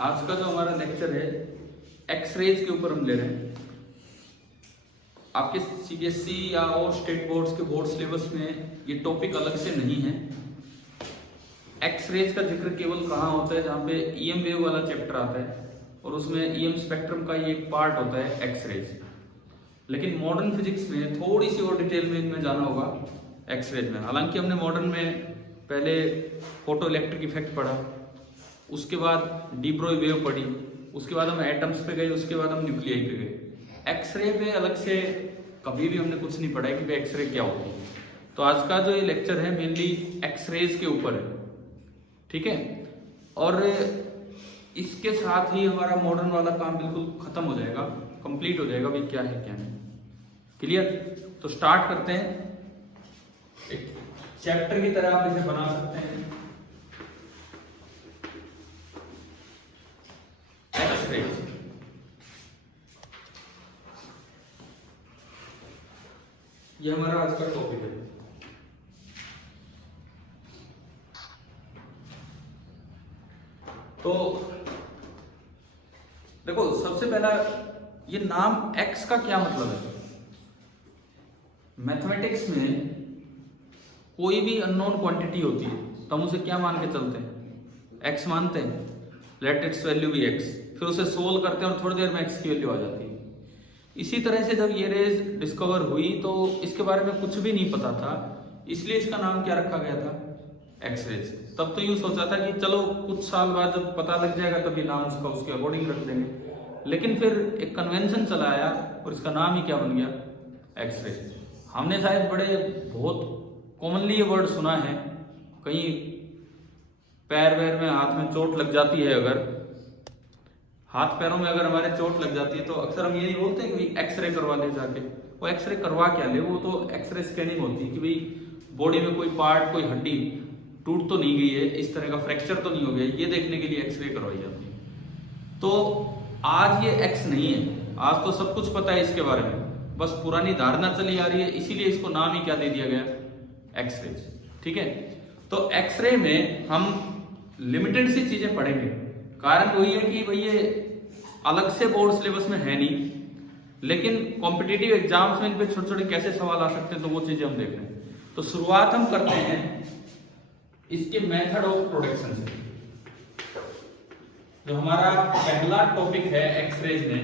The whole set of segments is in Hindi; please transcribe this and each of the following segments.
आज का जो हमारा लेक्चर है एक्सरेज के ऊपर हम ले रहे हैं। आपके सीबीएसई या और स्टेट बोर्ड्स के बोर्ड सिलेबस में ये टॉपिक अलग से नहीं है। एक्सरेज का जिक्र केवल कहाँ होता है जहाँ पे ईएम वेव वाला चैप्टर आता है और उसमें ईएम स्पेक्ट्रम का ये एक पार्ट होता है एक्सरेज। लेकिन मॉडर्न फिजिक्स में थोड़ी सी और डिटेल में इनमें जाना होगा एक्सरेज में। हालांकि हमने मॉडर्न में पहले फोटो इलेक्ट्रिक इफेक्ट पढ़ा, उसके बाद डी ब्रोई वेव पढ़ी, उसके बाद हम एटम्स पे गए, उसके बाद हम न्यूक्लियाई पे गए। एक्सरे पे अलग से कभी भी हमने कुछ नहीं पढ़ा है कि एक्सरे क्या होती है। तो आज का जो ये लेक्चर है मेनली एक्सरेज के ऊपर है, ठीक है। और इसके साथ ही हमारा मॉडर्न वाला काम बिल्कुल खत्म हो जाएगा, कंप्लीट हो जाएगा भाई क्या है क्या नहीं। क्लियर? तो स्टार्ट करते हैं। एक चैप्टर की तरह आप इसे बना सकते हैं। एक्सरेज ये हमारा आज का टॉपिक है। तो देखो, सबसे पहला ये नाम एक्स का क्या मतलब है। मैथमेटिक्स में कोई भी अननोन क्वांटिटी होती है तो हम उसे क्या मान के चलते हैं? एक्स मानते हैं, let its value be x, फिर उसे सोल्व करते हैं और थोड़ी देर में एक्स की वैल्यू आ जाती है। इसी तरह से जब ये रेज डिस्कवर हुई तो इसके बारे में कुछ भी नहीं पता था, इसलिए इसका नाम क्या रखा गया था? X rays. तब तो यूं सोचा था कि चलो कुछ साल बाद जब पता लग जाएगा तभी नाम उसका उसके अकॉर्डिंग रख देंगे। लेकिन फिर एक कन्वेंशन चला आया और इसका नाम ही क्या बन गया? X rays. हमने शायद बहुत कॉमनली ये वर्ड सुना है, कहीं पैर वैर में हाथ में चोट लग जाती है, अगर हाथ पैरों में अगर हमारे चोट लग जाती है तो अक्सर हम यही बोलते हैं कि एक्सरे करवा ले जाके। वो एक्सरे करवा क्या ले, वो तो एक्सरे स्कैनिंग होती है कि भाई बॉडी में कोई पार्ट, कोई हड्डी टूट तो नहीं गई है, इस तरह का फ्रैक्चर तो नहीं हो गया, ये देखने के लिए एक्सरे करवाई जाती है। तो आज ये एक्स नहीं है, आज तो सब कुछ पता है इसके बारे में, बस पुरानी धारणा चली आ रही है, इसीलिए इसको नाम ही क्या दे दिया गया? एक्सरे। ठीक है। तो एक्सरे में हम लिमिटेड सी चीजें पढ़ेंगे। कारण वही है कि भाई ये अलग से बोर्ड सिलेबस में है नहीं, लेकिन कॉम्पिटिटिव एग्जाम्स में इन पे छोटे छोटे कैसे सवाल आ सकते हैं तो वो चीजें हम देख रहे हैं। तो शुरुआत हम करते हैं इसके मेथड ऑफ प्रोडक्शन से। जो हमारा पहला टॉपिक है एक्सरेज में,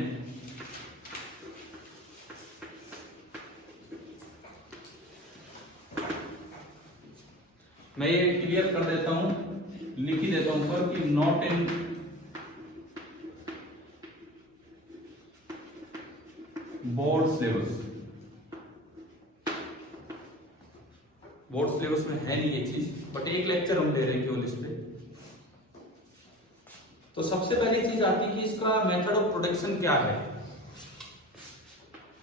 मैं ये क्लियर कर देता हूं, लिख ही देता हूं ऊपर कि not in board syllabus. Board syllabus में है नहीं ये चीज, बट एक लेक्चर हम दे रहे हैं केवल इस पे। तो सबसे पहली चीज आती है कि इसका मेथड ऑफ प्रोडक्शन क्या है।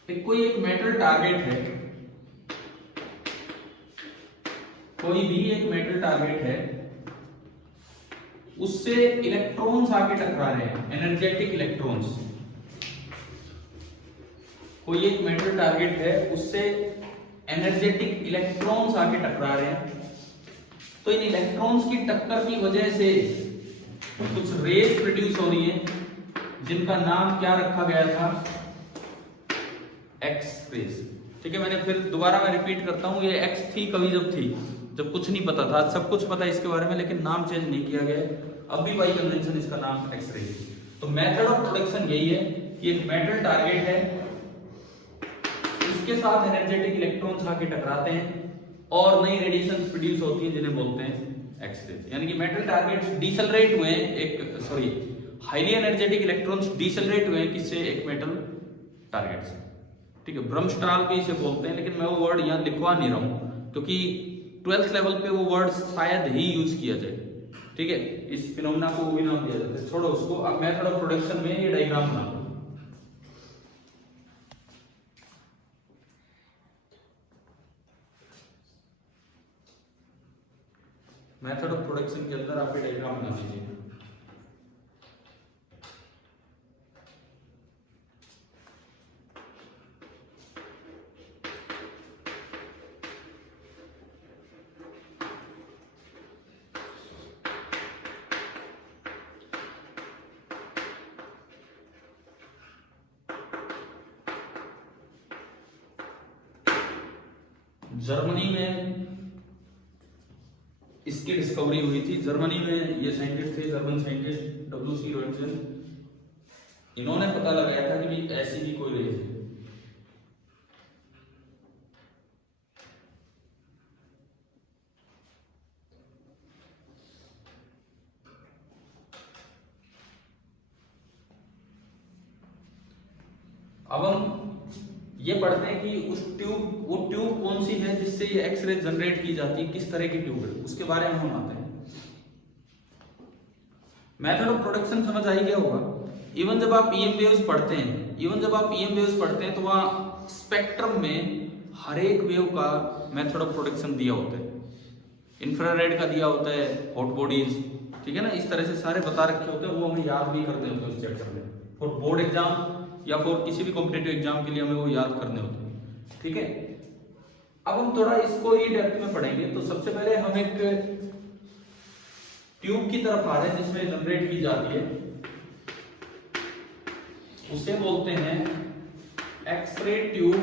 कोई एक मेटल टारगेट है, कोई भी एक मेटल टारगेट है, उससे इलेक्ट्रॉन्स आके टकरा रहे हैं, एनर्जेटिक इलेक्ट्रॉन्स। कोई एक मेटल टारगेट है, उससे एनर्जेटिक इलेक्ट्रॉन्स आके टकरा रहे हैं। तो इन इलेक्ट्रॉन्स की टक्कर की वजह से कुछ रेज प्रोड्यूस हो रही है, जिनका नाम क्या रखा गया था? X rays. ठीक है। मैंने फिर दोबारा मैं रिपीट करता हूं, ये एक्स थी कभी जब कुछ नहीं पता था, सब कुछ पता है इसके बारे में, लेकिन नाम चेंज नहीं किया गया। अब भी बाई कन्वेंशन इसका नाम एक्स रेज। तो मेथड ऑफ प्रोडक्शन यही है कि एक मेटल टारगेट है, इसके साथ एनर्जेटिक इलेक्ट्रॉन्स आके टकराते हैं और नई रेडिएशन प्रोड्यूस होती है, जिन्हें बोलते हैं एक्सरे। यानी कि मेटल टारगेट्स डिसेलरेट हुए हैं, हाईली एनर्जेटिक इलेक्ट्रॉन्स डिसेलरेट हुए हैं किससे? एक मेटल टारगेट से। ठीक है। ब्रह्मस्ट्राल भी इसे बोलते हैं, लेकिन मैं वो वर्ड यहाँ लिखवा नहीं रहा हूँ क्योंकि 12th लेवल पे वो वर्ड शायद ही यूज किया जाए। ठीक है। इस फिनोमेना को भी नाम दिया जाता है, छोड़ो उसको। अब मेथड ऑफ प्रोडक्शन में ये डायग्राम बना, मेथड ऑफ प्रोडक्शन के अंदर आप डायग्राम बना दीजिए। जर्मनी में इसकी डिस्कवरी हुई थी। जर्मनी में ये साइंटिस्ट थे, जर्मन साइंटिस्ट WC रोएंटजेन, इन्होंने पता लगाया था कि ऐसी भी कोई रेज है। अब हम ये पढ़ते हैं कि वो ट्यूब कौन सी है जिससे ये एक्सरे जनरेट की जाती है, किस तरह की ट्यूब है, उसके बारे में हम आते हैं। मेथड ऑफ प्रोडक्शन समझ आ ही गया होगा। इवन जब आप EM वेव्स पढ़ते हैं तो वहां स्पेक्ट्रम में हर एक वेव का मेथड ऑफ प्रोडक्शन दिया होता है। इंफ्रारेड का दिया होता है, हॉट बॉडीज, ठीक है ना, इस तरह से सारे बता रखे होते हैं। वो हमें याद भी करने होते हैं उस चैप्टर में, फॉर बोर्ड एग्जाम या फिर किसी भी कॉम्पिटिटिव एग्जाम के लिए हमें वो याद करने होते हैं, ठीक है। अब हम थोड़ा इसको ही डेप्थ में पढ़ेंगे। तो सबसे पहले हम एक ट्यूब की तरफ आ रहे हैं जिसमें जनरेट की जाती है, उसे बोलते हैं एक्सरे ट्यूब,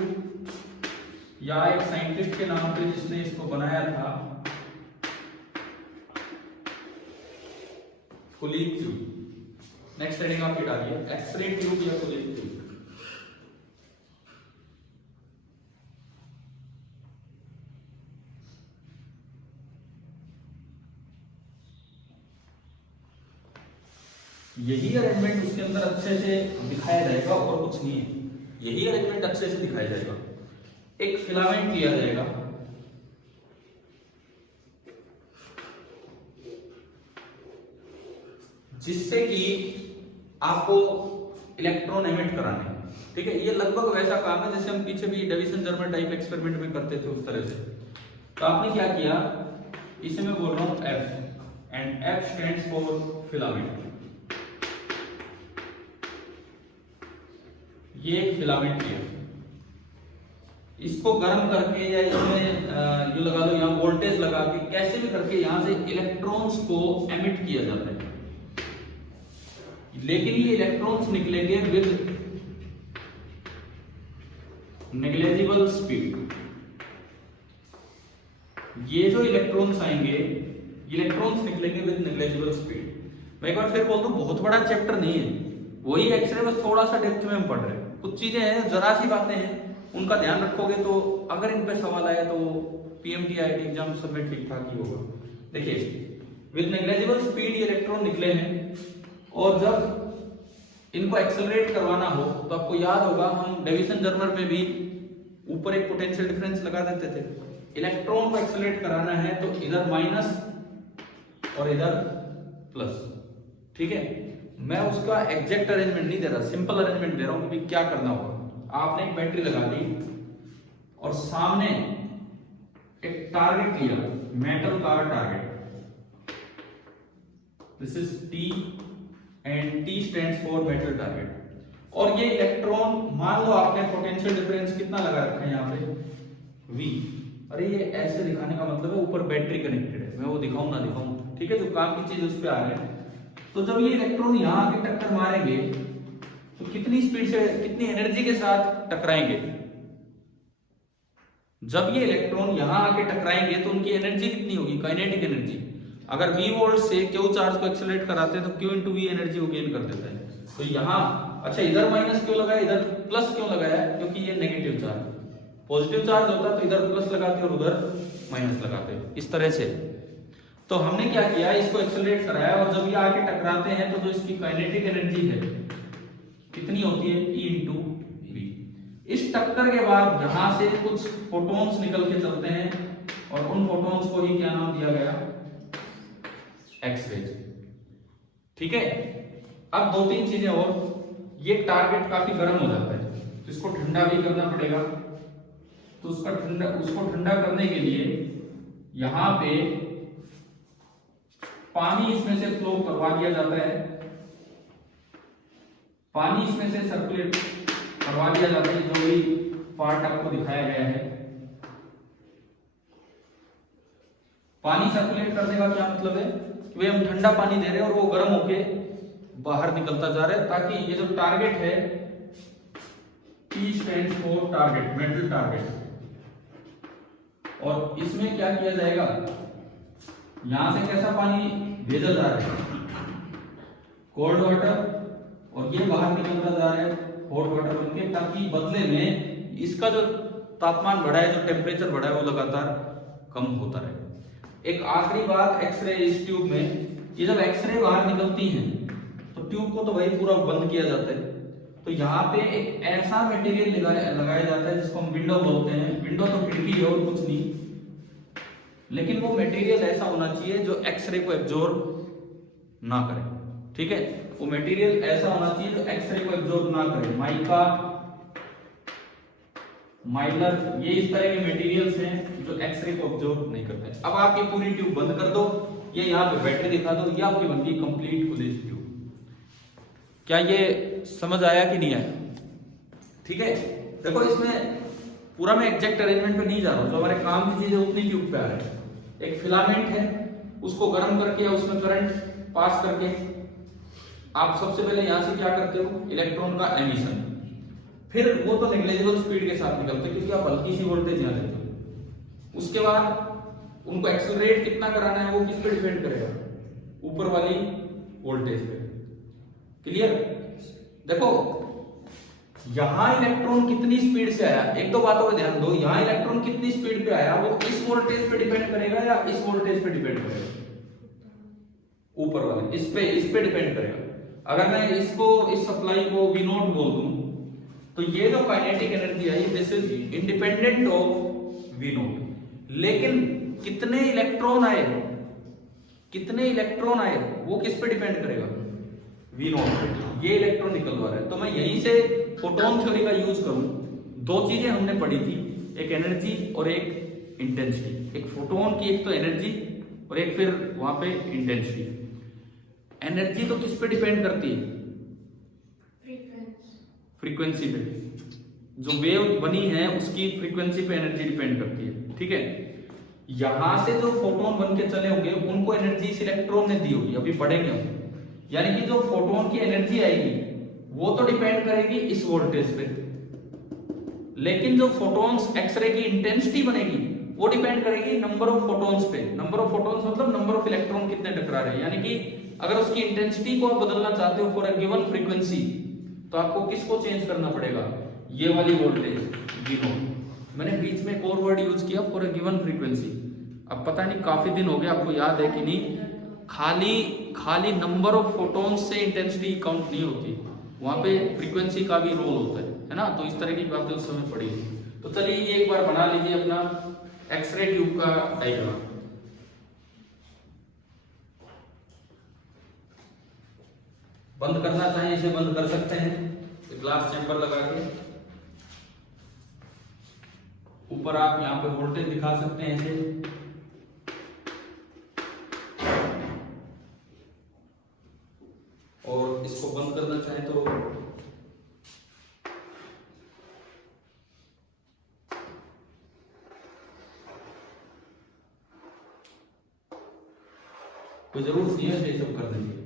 या एक साइंटिस्ट के नाम पे जिसने इसको बनाया था कुलीग ट्यूब। नेक्स्ट हेडिंग आप डालिए, एक्सरे ट्यूब या कुलीग ट्यूब। यही अरेंजमेंट उसके अंदर अच्छे से दिखाया जाएगा और कुछ नहीं है। यही अरेंजमेंट अच्छे से दिखाया जाएगा। एक फिलामेंट लिया जाएगा, जिससे कि आपको इलेक्ट्रॉन एमिट कराने हैं, ठीक है। ये लगभग वैसा काम है जैसे हम पीछे भी डेविसन जर्मर टाइप एक्सपेरिमेंट में करते थे, उस तरह से। तो आपने क्या किया, इसे मैं बोल रहा हूं F, and F stands for filament. ये एक फिलामेंट लिया, इसको गर्म करके या इसमें जो लगा लो, यहाँ वोल्टेज लगा के कैसे भी करके यहां से इलेक्ट्रॉन्स को एमिट किया जाता है। लेकिन ये इलेक्ट्रॉन्स निकलेंगे विद नेग्लिजिबल स्पीड। ये जो इलेक्ट्रॉन्स आएंगे, इलेक्ट्रॉन्स निकलेंगे विद नेग्लिजिबल स्पीड। मैं एक बार फिर बोलता हूं, बहुत बड़ा चैप्टर नहीं है, वही एक्सरे, बस थोड़ा सा डेप्थ में हम पढ़ रहे हैं। कुछ चीजें हैं, जरा सी बातें हैं, उनका ध्यान रखोगे तो अगर इन पे सवाल आया तो PMT IIT एग्जाम सब में ठीक ठाक ही होगा। देखिए, विद नेग्लिजिबल स्पीड ये इलेक्ट्रॉन निकले हैं, और जब इनको एक्सेलरेट करवाना हो तो आपको याद होगा हम डेविसन जर्मर में भी ऊपर एक पोटेंशियल डिफरेंस लगा देते थे। इलेक्ट्रॉन को एक्सेलरेट कराना है तो इधर माइनस और इधर प्लस, ठीक है। मैं उसका एग्जैक्ट अरेंजमेंट नहीं दे रहा, सिंपल अरेंजमेंट दे रहा हूं कि क्या करना होगा। आपने एक बैटरी लगा दी और सामने एक टारगेट लिया, मेटल का target, this is T and T stands for metal target. और ये इलेक्ट्रॉन, मान लो आपने पोटेंशियल डिफरेंस कितना लगा रखा है यहाँ पे V। अरे ये ऐसे दिखाने का मतलब है ऊपर बैटरी कनेक्टेड है, मैं वो दिखाऊं ना दिखाऊं, ठीक है, जो काम की चीज उस पर आ रहे हैं। तो जब ये इलेक्ट्रॉन यहाँ आके टक्कर मारेंगे तो कितनी स्पीड से, कितनी एनर्जी के साथ टकराएंगे। जब ये इलेक्ट्रॉन यहाँ आके टकराएंगे तो उनकी एनर्जी कितनी होगी, काइनेटिक एनर्जी। अगर V वोल्ट से Q चार्ज को एक्सेलरेट कराते हैं तो Q इंटू V एनर्जी को गेन कर देता है। तो यहाँ, अच्छा इधर माइनस क्यों लगाया, इधर प्लस क्यों लगाया, क्योंकि ये नेगेटिव चार्ज, पॉजिटिव चार्ज होता तो इधर प्लस लगाते और उधर माइनस लगाते, इस तरह से। तो हमने क्या किया, इसको एक्सेलरेट कराया, और जब ये आके टकराते हैं तो जो इसकी काइनेटिक एनर्जी है कितनी होती है, E इंटू V। इस टक्कर के बाद यहां से कुछ फोटॉन्स निकल के चलते हैं, और उन फोटॉन्स को ही क्या नाम दिया गया, एक्सरेज, ठीक है। अब दो तीन चीजें और, ये टारगेट काफी गर्म हो जाता है तो इसको ठंडा भी करना पड़ेगा। तो उसको ठंडा करने के लिए यहां पे पानी इसमें से फ्लो करवा दिया जाता है, पानी इसमें से सर्कुलेट करवा दिया जाता है, जो भी पार्ट आपको दिखाया गया है। पानी सर्कुलेट करने का क्या मतलब है कि भाई हम ठंडा पानी दे रहे हैं और वो गर्म होके बाहर निकलता जा रहा है, ताकि ये जो टारगेट है, T stands for target, metal target, और इसमें क्या किया जाएगा, यहां से कैसा पानी भेजा जा रहा है, कोल्ड वाटर, और ये बाहर निकलता जा रहा है हॉट वाटर बनके, ताकि बदले में इसका जो तापमान बढ़ा है, जो टेम्परेचर बढ़ा है, वो लगातार कम होता रहे। एक आखिरी बात, एक्सरे इस ट्यूब में, ये जब एक्सरे बाहर निकलती हैं तो ट्यूब को तो वही पूरा बंद किया जाता है, तो यहाँ पे एक ऐसा मटेरियल लगाया जाता है जिसको हम विंडो बोलते हैं। विंडो तो खिड़की है और कुछ नहीं, लेकिन वो मटेरियल ऐसा होना चाहिए जो एक्सरे को एब्जॉर्ब ना करे, ठीक है। वो मटेरियल ऐसा होना चाहिए जो एक्सरे को एब्जॉर्ब ना करे। माइका, माइलर, ये इस तरह के मटेरियल्स हैं जो एक्सरे को एब्जॉर्ब नहीं करते। अब आप ये पूरी ट्यूब बंद कर दो, ये यहाँ पे बैटरी दिखा दो, ये आपकी बनती है कंप्लीट कूलेज ट्यूब। क्या ये समझ आया कि नहीं आया? ठीक है, देखो इसमें पूरा मैं एग्जैक्ट अरेंजमेंट पे नहीं जा रहा हूँ, जो हमारे काम की चीजें उतनी ट्यूब पे आ रहे हैं। एक फिलामेंट है, उसको गर्म करके या उसमें करंट पास करके आप सबसे पहले यहां से क्या करते हो, इलेक्ट्रॉन का एमिशन, फिर वो तो नेग्लिजिबल स्पीड के साथ निकलते हैं क्योंकि आप हल्की सी वोल्टेज यहाँ लेते हो। उसके बाद उनको एक्सेलरेट कितना कराना है वो किस पे डिपेंड करेगा, ऊपर वाली वोल्टेज पे। क्लियर? देखो यहां इलेक्ट्रॉन कितनी स्पीड से आया, एक दो बातों पे ध्यान दो, यहां इलेक्ट्रॉन कितनी स्पीड पे आया वो इस वोल्टेज पे डिपेंड करेगा या इस वोल्टेज पे डिपेंड करेगा, ऊपर वाले इस पे डिपेंड करेगा। अगर मैं इसको, इस सप्लाई को V0 बोल दूं, तो ये जो kinetic energy I this is independent of V0, लेकिन कितने इलेक्ट्रॉन आए, कितने इलेक्ट्रॉन आए वो किस पे डिपेंड करेगा, V0 पे। ये इलेक्ट्रॉन निकलवा रहा है, तो मैं यहीं से फोटोन थ्योरी का यूज करूं। दो चीजें हमने पढ़ी थी, एक एनर्जी और एक इंटेंसिटी। एक फोटोन की एक तो एनर्जी और एक फिर वहां पे इंटेंसिटी। एनर्जी तो किस पे डिपेंड करती है, फ्रीक्वेंसी पे, जो वेव बनी है उसकी फ्रीक्वेंसी पे एनर्जी डिपेंड करती है, ठीक है। यहां से जो फोटोन बन के चले होंगे उनको एनर्जी इस इलेक्ट्रॉन ने दी होगी, अभी पढ़ेंगे हम। यानी कि जो फोटोन की एनर्जी आएगी वो तो डिपेंड करेगी इस वोल्टेज पे, लेकिन जो फोटोन्स एक्सरे की इंटेंसिटी बनेगी वो डिपेंड करेगी नंबर ऑफ फोटोन्स पे। नंबर ऑफ फोटोन्स मतलब नंबर ऑफ इलेक्ट्रॉन कितने टकरा रहे हैं, यानी कि अगर उसकी इंटेंसिटी को आप बदलना चाहते हो फॉर अ गिवन फ्रीक्वेंसी, तो आपको किसको चेंज करना पड़ेगा, ये वाली वोल्टेज V0। मैंने बीच में एक और वर्ड यूज किया, फॉर अ गिवन फ्रीक्वेंसी। अब पता नहीं काफी दिन हो गए, आपको याद है कि नहीं, खाली नंबर ऑफ फोटोन्स से इंटेंसिटी काउंट नहीं होती, वहां पे फ्रीक्वेंसी का भी रोल होता है ना। तो इस तरह की बातें उस समय पढ़ी थी। तो चलिए ये एक बार बना लीजिए अपना एक्सरे ट्यूब का डायग्राम। बंद करना चाहें इसे बंद कर सकते हैं, ग्लास चैम्बर लगा के। ऊपर आप यहाँ पे वोल्टेज दिखा सकते हैं ऐसे, और इसको बंद करना चाहें तो कोई जरूरत नहीं है ये सब करने की।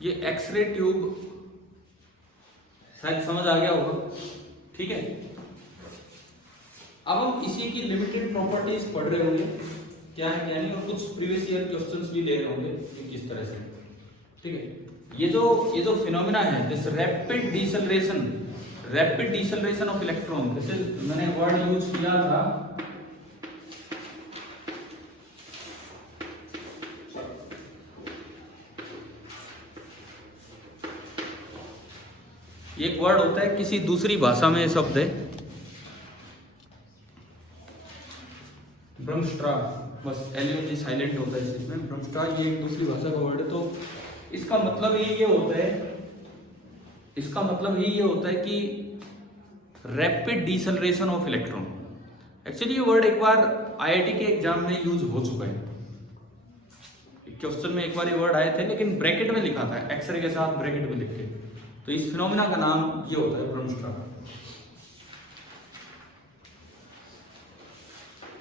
ये एक्सरे ट्यूब शायद समझ आ गया होगा, ठीक है। अब हम इसी की लिमिटेड प्रॉपर्टीज पढ़ रहे होंगे, क्या है क्या नहीं, और कुछ प्रीवियस ईयर क्वेश्चंस भी ले रहे होंगे कि किस तरह से, ठीक है। ये जो फिनोमेना है, this rapid deceleration of electron, जैसे मैंने वर्ड यूज किया था एक वर्ड होता है किसी दूसरी भाषा में शब्द है ब्रह्मस्ट्रा, बस एलयूएनजी साइलेंट होता है इसमें, ब्रह्मस्ट्रा ये एक दूसरी भाषा का वर्ड है। तो इसका मतलब ये होता है, इसका मतलब ये होता है कि rapid deceleration of electron. Actually ये वर्ड एक बार आईआईटी के एग्जाम में यूज हो चुका है, क्वेश्चन में एक बार ये वर्ड आए थे, लेकिन ब्रैकेट में लिखा था, एक्सरे के साथ ब्रैकेट में लिख के। तो इस फिनोमेना का नाम ये होता है ब्रह्मस्ट्रा।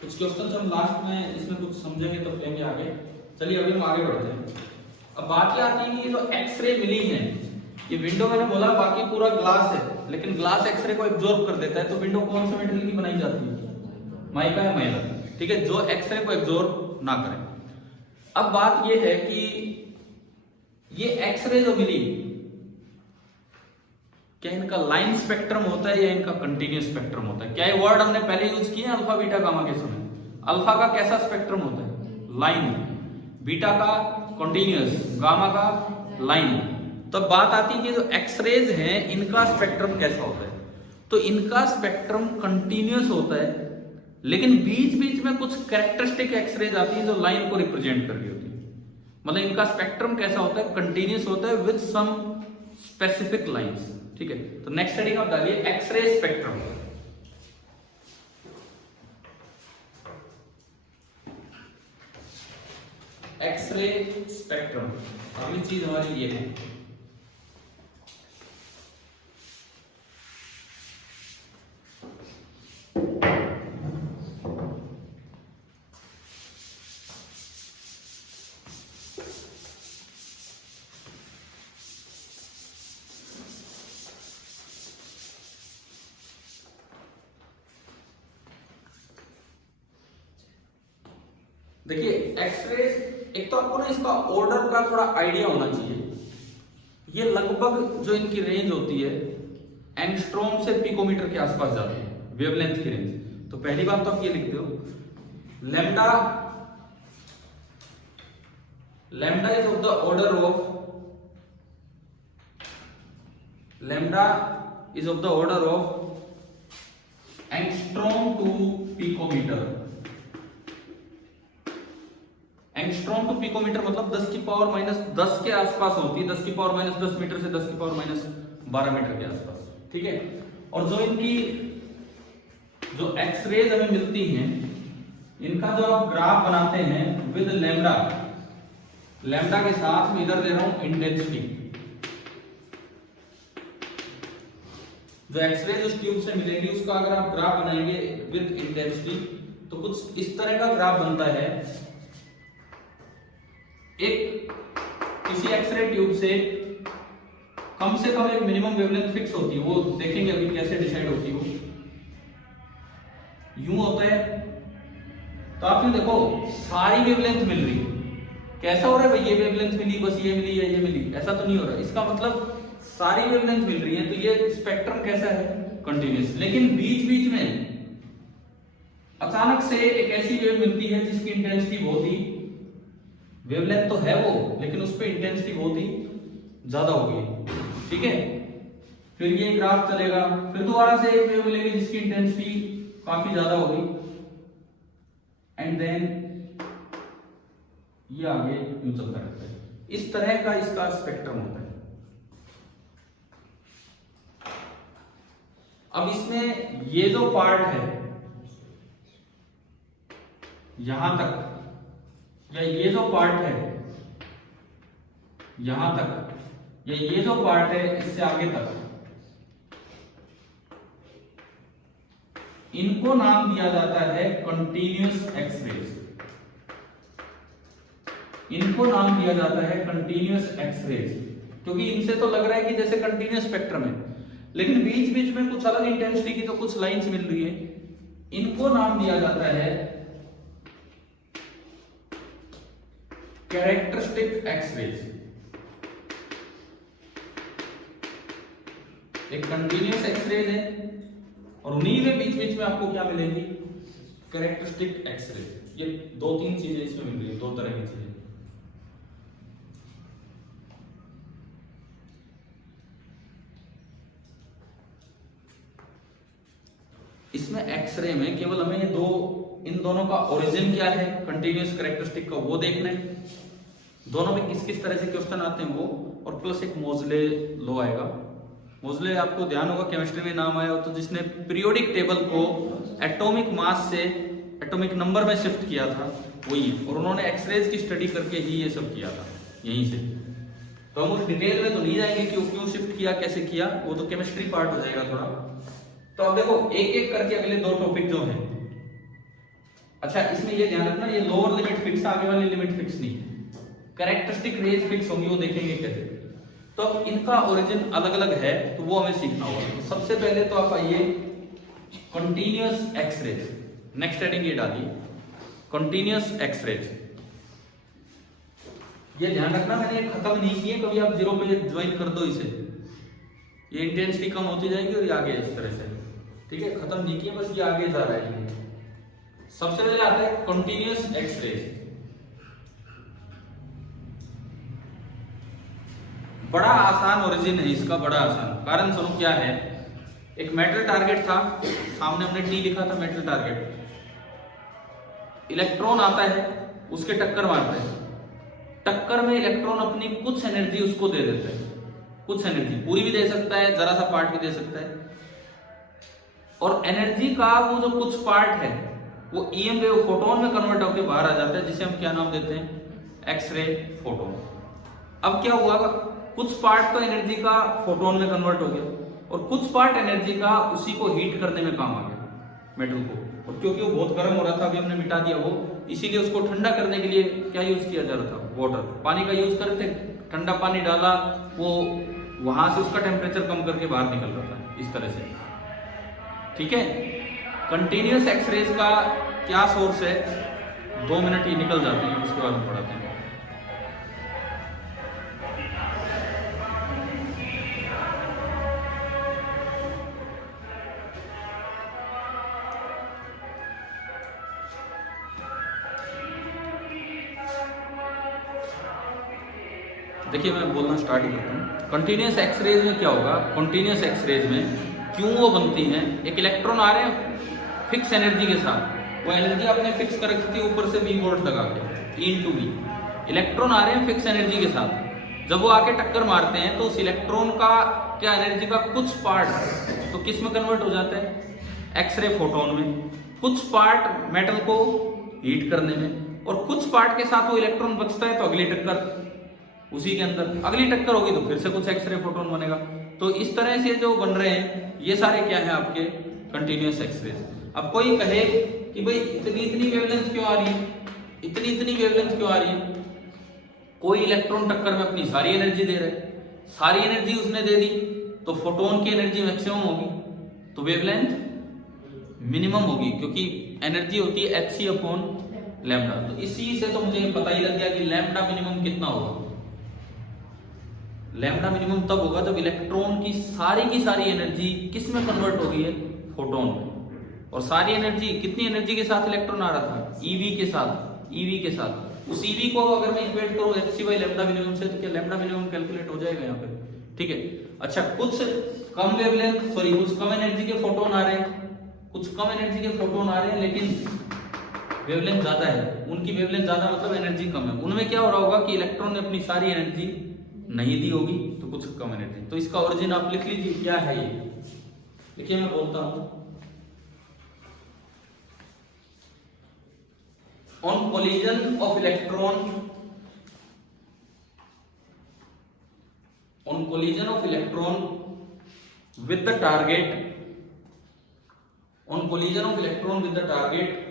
कुछ क्वेश्चन हम लास्ट में इसमें कुछ समझेंगे तो लेंगे आगे। चलिए अभी हम आगे बढ़ते हैं। अब बात ये आती है कि जो एक्सरे मिली है, ये विंडो मैंने बोला बाकी पूरा ग्लास है, लेकिन ग्लास एक्सरे को एब्जॉर्ब कर देता है, तो विंडो कौन से मेटेरियल की बनाई जाती है? माइका या माइला, ठीक है, जो एक्सरे को एब्जॉर्ब ना करे। अब बात ये है कि ये एक्सरे जो मिली, क्या इनका लाइन स्पेक्ट्रम होता है या इनका कंटिन्यूस स्पेक्ट्रम होता है? क्या ये वर्ड हमने पहले यूज किए अल्फा बीटा गामा के समय? अल्फा का कैसा स्पेक्ट्रम होता है? लाइन। बीटा का कंटिन्यूस, गामा का लाइन। तो बात आती है कि जो एक्सरेज हैं इनका स्पेक्ट्रम कैसा होता है? तो इनका स्पेक्ट्रम कंटिन्यूस होता है, लेकिन बीच बीच में कुछ कैरेक्टरिस्टिक एक्सरेज आती है जो लाइन को रिप्रेजेंट कर रही होती है। मतलब इनका स्पेक्ट्रम कैसा होता है? कंटिन्यूस होता है विद सम स्पेसिफिक लाइंस, ठीक है। तो नेक्स्ट हेडिंग आप डालिए एक्सरे स्पेक्ट्रम। एक्सरे स्पेक्ट्रम, अगली चीज हमारी ये है। देखिए एक्सरे, एक तो आपको ना इसका ऑर्डर का थोड़ा आइडिया होना चाहिए। ये लगभग जो इनकी रेंज होती है एंगस्ट्रॉम से पिकोमीटर के आसपास जाती है, वेवलेंथ की रेंज। तो पहली बात तो आप ये लिखते हो lambda, lambda is of the order of, lambda is of the order of angstrom to picometre. Angstrom to picometre मतलब 10 की पावर माइनस 10 के आसपास होती है, 10 की पावर माइनस 10 मीटर से 10 की पावर माइनस 12 मीटर के आसपास, ठीक है। और जो इनकी जो एक्सरेज हमें मिलती हैं, इनका जो आप ग्राफ बनाते हैं विद लैम्डा, लैम्डा के साथ मैं इधर ले रहा हूं इंटेंसिटी। जो एक्सरेज उस ट्यूब से मिलेगी उसका अगर आप ग्राफ बनाएंगे विद इंटेंसिटी तो कुछ इस तरह का ग्राफ बनता है। एक किसी एक्सरे ट्यूब से कम एक मिनिमम वेवलेंथ फिक्स होती है, वो देखेंगे अभी कैसे डिसाइड होती है। वो यूं होता है, तो आप यूं देखो सारी वेवलेंथ मिल रही है। कैसा हो रहा है भाई, ये वेवलेंथ मिली बस ये मिली या ये मिली, ऐसा तो नहीं हो रहा। इसका मतलब सारी वेवलेंथ मिल रही है, तो ये स्पेक्ट्रम कैसा है? कंटिन्यूअस। लेकिन बीच बीच में अचानक से एक ऐसी वेव मिलती है जिसकी इंटेंसिटी बहुत ही, वेवलेंथ तो है वो लेकिन उस पर इंटेंसिटी बहुत ही ज्यादा होगी, ठीक है। फिर ये ग्राफ चलेगा, फिर दोबारा से एक वेव मिलेगी जिसकी इंटेंसिटी काफी ज्यादा होगी, एंड देन ये आगे यूं चलता रहता है। इस तरह का इसका स्पेक्ट्रम होता है। अब इसमें ये जो पार्ट है यहां तक, या ये जो पार्ट है यहां तक, या ये जो पार्ट है इससे आगे तक, इनको नाम दिया जाता है कंटीन्यूअस एक्सरेज। इनको नाम दिया जाता है कंटीन्यूअस एक्सरेज। क्योंकि इनसे तो लग रहा है कि जैसे कंटिन्यूअस स्पेक्ट्रम है, लेकिन बीच बीच में कुछ अलग इंटेंसिटी की तो कुछ लाइंस मिल रही है। इनको नाम दिया जाता है कैरेक्टरिस्टिक एक्स-रेज। एक कंटिन्यूअस एक्स-रेज है और उन्हीं में बीच बीच में आपको क्या मिलेगी, कैरेक्टरिस्टिक एक्स-रेज। ये दो तीन चीजें इसमें मिल रही है, दो तरह की चीजें। इसमें एक्सरे में केवल हमें ये दो, इन दोनों का ओरिजिन क्या है कंटिन्यूअस कैरेक्टरिस्टिक का, वो देखना है। दोनों में किस किस तरह से क्वेश्चन आते हैं वो, और प्लस एक मोजले लॉ आएगा। मोजले आपको ध्यान होगा केमिस्ट्री में नाम आया हो, तो जिसने पीरियोडिक टेबल को एटॉमिक मास से एटॉमिक नंबर में शिफ्ट किया था वही है, और उन्होंने एक्सरेज की स्टडी करके ही ये सब किया था यहीं से। तो हम उस डिटेल में तो नहीं जाएंगे कि वो क्यों शिफ्ट किया, कैसे किया, वो तो केमिस्ट्री पार्ट हो जाएगा थोड़ा। तो अब देखो एक एक करके अगले दो टॉपिक जो है। अच्छा इसमें ये ध्यान रखना, ये लोअर लिमिट फिक्स, आगे वाली लिमिट फिक्स नहीं है। कैरेक्टरिस्टिक रेंज फिक्स होंगी, वो देखेंगे कैसे। तो अब इनका ओरिजिन अलग अलग है, तो वो हमें सीखना होगा। सबसे पहले तो आप आइए कंटिन्यूअस एक्स-रेज, नेक्स्ट हेडिंग ये डालिए कंटिन्यूअस एक्स-रेज। ये ध्यान रखना मैंने ये खत्म नहीं किए, कभी आप जीरो पे ज्वाइन कर दो इसे, ये इंटेंसिटी कम होती जाएगी और ये आगे इस तरह से, ठीक है, खत्म नहीं किए, बस ये आगे जा रहा है। सबसे पहले आता है कंटिन्यूअस एक्स-रेज। बड़ा आसान ओरिजिन है इसका, बड़ा आसान। कारण स्वरूप क्या है, एक मेटल टारगेट था, सामने हमने टी लिखा था, मेटल टारगेट। इलेक्ट्रॉन आता है, उसके टक्कर मारते हैं, टक्कर में इलेक्ट्रॉन अपनी कुछ एनर्जी उसको दे देता है, कुछ एनर्जी, पूरी भी दे सकता है, जरा सा पार्ट भी दे सकता है। और एनर्जी का वो जो कुछ पार्ट है वो ईएम वेव फोटोन में कन्वर्ट होकर बाहर आ जाता है, जिसे हम क्या नाम देते हैं, एक्सरे फोटोन। अब क्या हुआ, कुछ पार्ट तो एनर्जी का फोटोन में कन्वर्ट हो गया और कुछ पार्ट एनर्जी का उसी को हीट करने में काम आ गया मेटल को। और क्योंकि वो बहुत गर्म हो रहा था, अभी हमने मिटा दिया वो, इसीलिए उसको ठंडा करने के लिए क्या यूज किया जा रहा था, वाटर, पानी का यूज करते, ठंडा पानी डाला, वो वहां से उसका टेम्परेचर कम करके बाहर निकल रहा था इस तरह से, ठीक है। कंटिन्यूअस एक्सरेज का क्या सोर्स है, 2 मिनट ही निकल जाते हैं, उसके बाद हम पढ़ाते हैं। देखिए मैं बोलना स्टार्ट करता हूँ। कंटिन्यूअस एक्सरेज में क्या होगा, कंटिन्यूअस एक्सरेज में क्यों वो बनती हैं, एक इलेक्ट्रॉन आ रहे हैं फिक्स एनर्जी के साथ, वो एनर्जी आपने फिक्स कर रखी थी ऊपर से V वोल्ट लगा के, E/V। इलेक्ट्रॉन आ रहे हैं फिक्स एनर्जी के साथ, जब वो आके टक्कर मारते हैं तो उस इलेक्ट्रॉन का क्या एनर्जी का कुछ पार्ट तो किस में कन्वर्ट हो जाता है, एक्सरे फोटोन में, कुछ पार्ट मेटल को हीट करने में, और कुछ पार्ट के साथ वो इलेक्ट्रॉन बचता है तो अगली टक्कर उसी के अंदर, अगली टक्कर होगी तो फिर से कुछ एक्सरे फोटोन बनेगा। तो इस तरह से जो बन रहे हैं ये सारे क्या है आपके कंटिन्यूअस एक्सरेज। अब कोई कहे कि भाई इतनी इतनी वेवलेंथ क्यों आ रही है, इतनी इतनी वेवलेंथ क्यों आ रही है, कोई इलेक्ट्रॉन टक्कर में अपनी सारी एनर्जी दे रहा है, सारी एनर्जी उसने दे दी तो फोटोन की एनर्जी मैक्सिमम होगी, तो वेवलेंथ मिनिमम होगी, क्योंकि एनर्जी होती है hc/λ। तो इसी से तो मुझे पता ही लग गया कि लैम्डा मिनिमम कितना होगा। लैम्डा मिनिमम तब होगा जब इलेक्ट्रॉन की सारी एनर्जी किस में कन्वर्ट हो गई है, फोटोन में। और सारी एनर्जी, कितनी एनर्जी के साथ इलेक्ट्रॉन आ रहा था, EV के साथ, EV के साथ। उस EV को अगर मैं इक्वेट करूं hc/λ मिनिमम से, तो क्या लैम्डा मिनिमम कैलकुलेट हो जाएगा यहाँ पे, ठीक है। अच्छा कुछ कम वेवलेंथ, सॉरी कुछ कम एनर्जी के फोटोन आ रहे हैं, कुछ कम एनर्जी के फोटोन आ रहे हैं लेकिन वेवलेंथ ज्यादा है, उनकी वेवलेंथ ज्यादा मतलब एनर्जी कम है, उनमें क्या हो रहा होगा कि इलेक्ट्रॉन ने अपनी सारी एनर्जी नहीं दी होगी तो कुछ कम एनर्जी। तो इसका ओरिजिन आप लिख लीजिए क्या है ये, देखिए मैं बोलता हूं, on collision of electron, on collision of electron with the target, on collision of electron with the target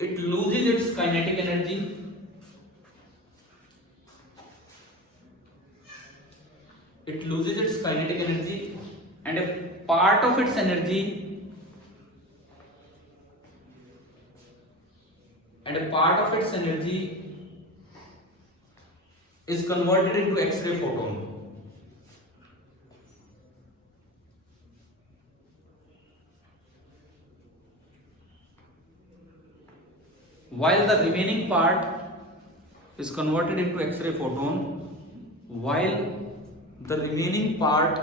it loses its kinetic energy it loses its kinetic energy, and a part of its energy is converted into X-ray photon. While the remaining part is converted into X-ray photon, while the remaining part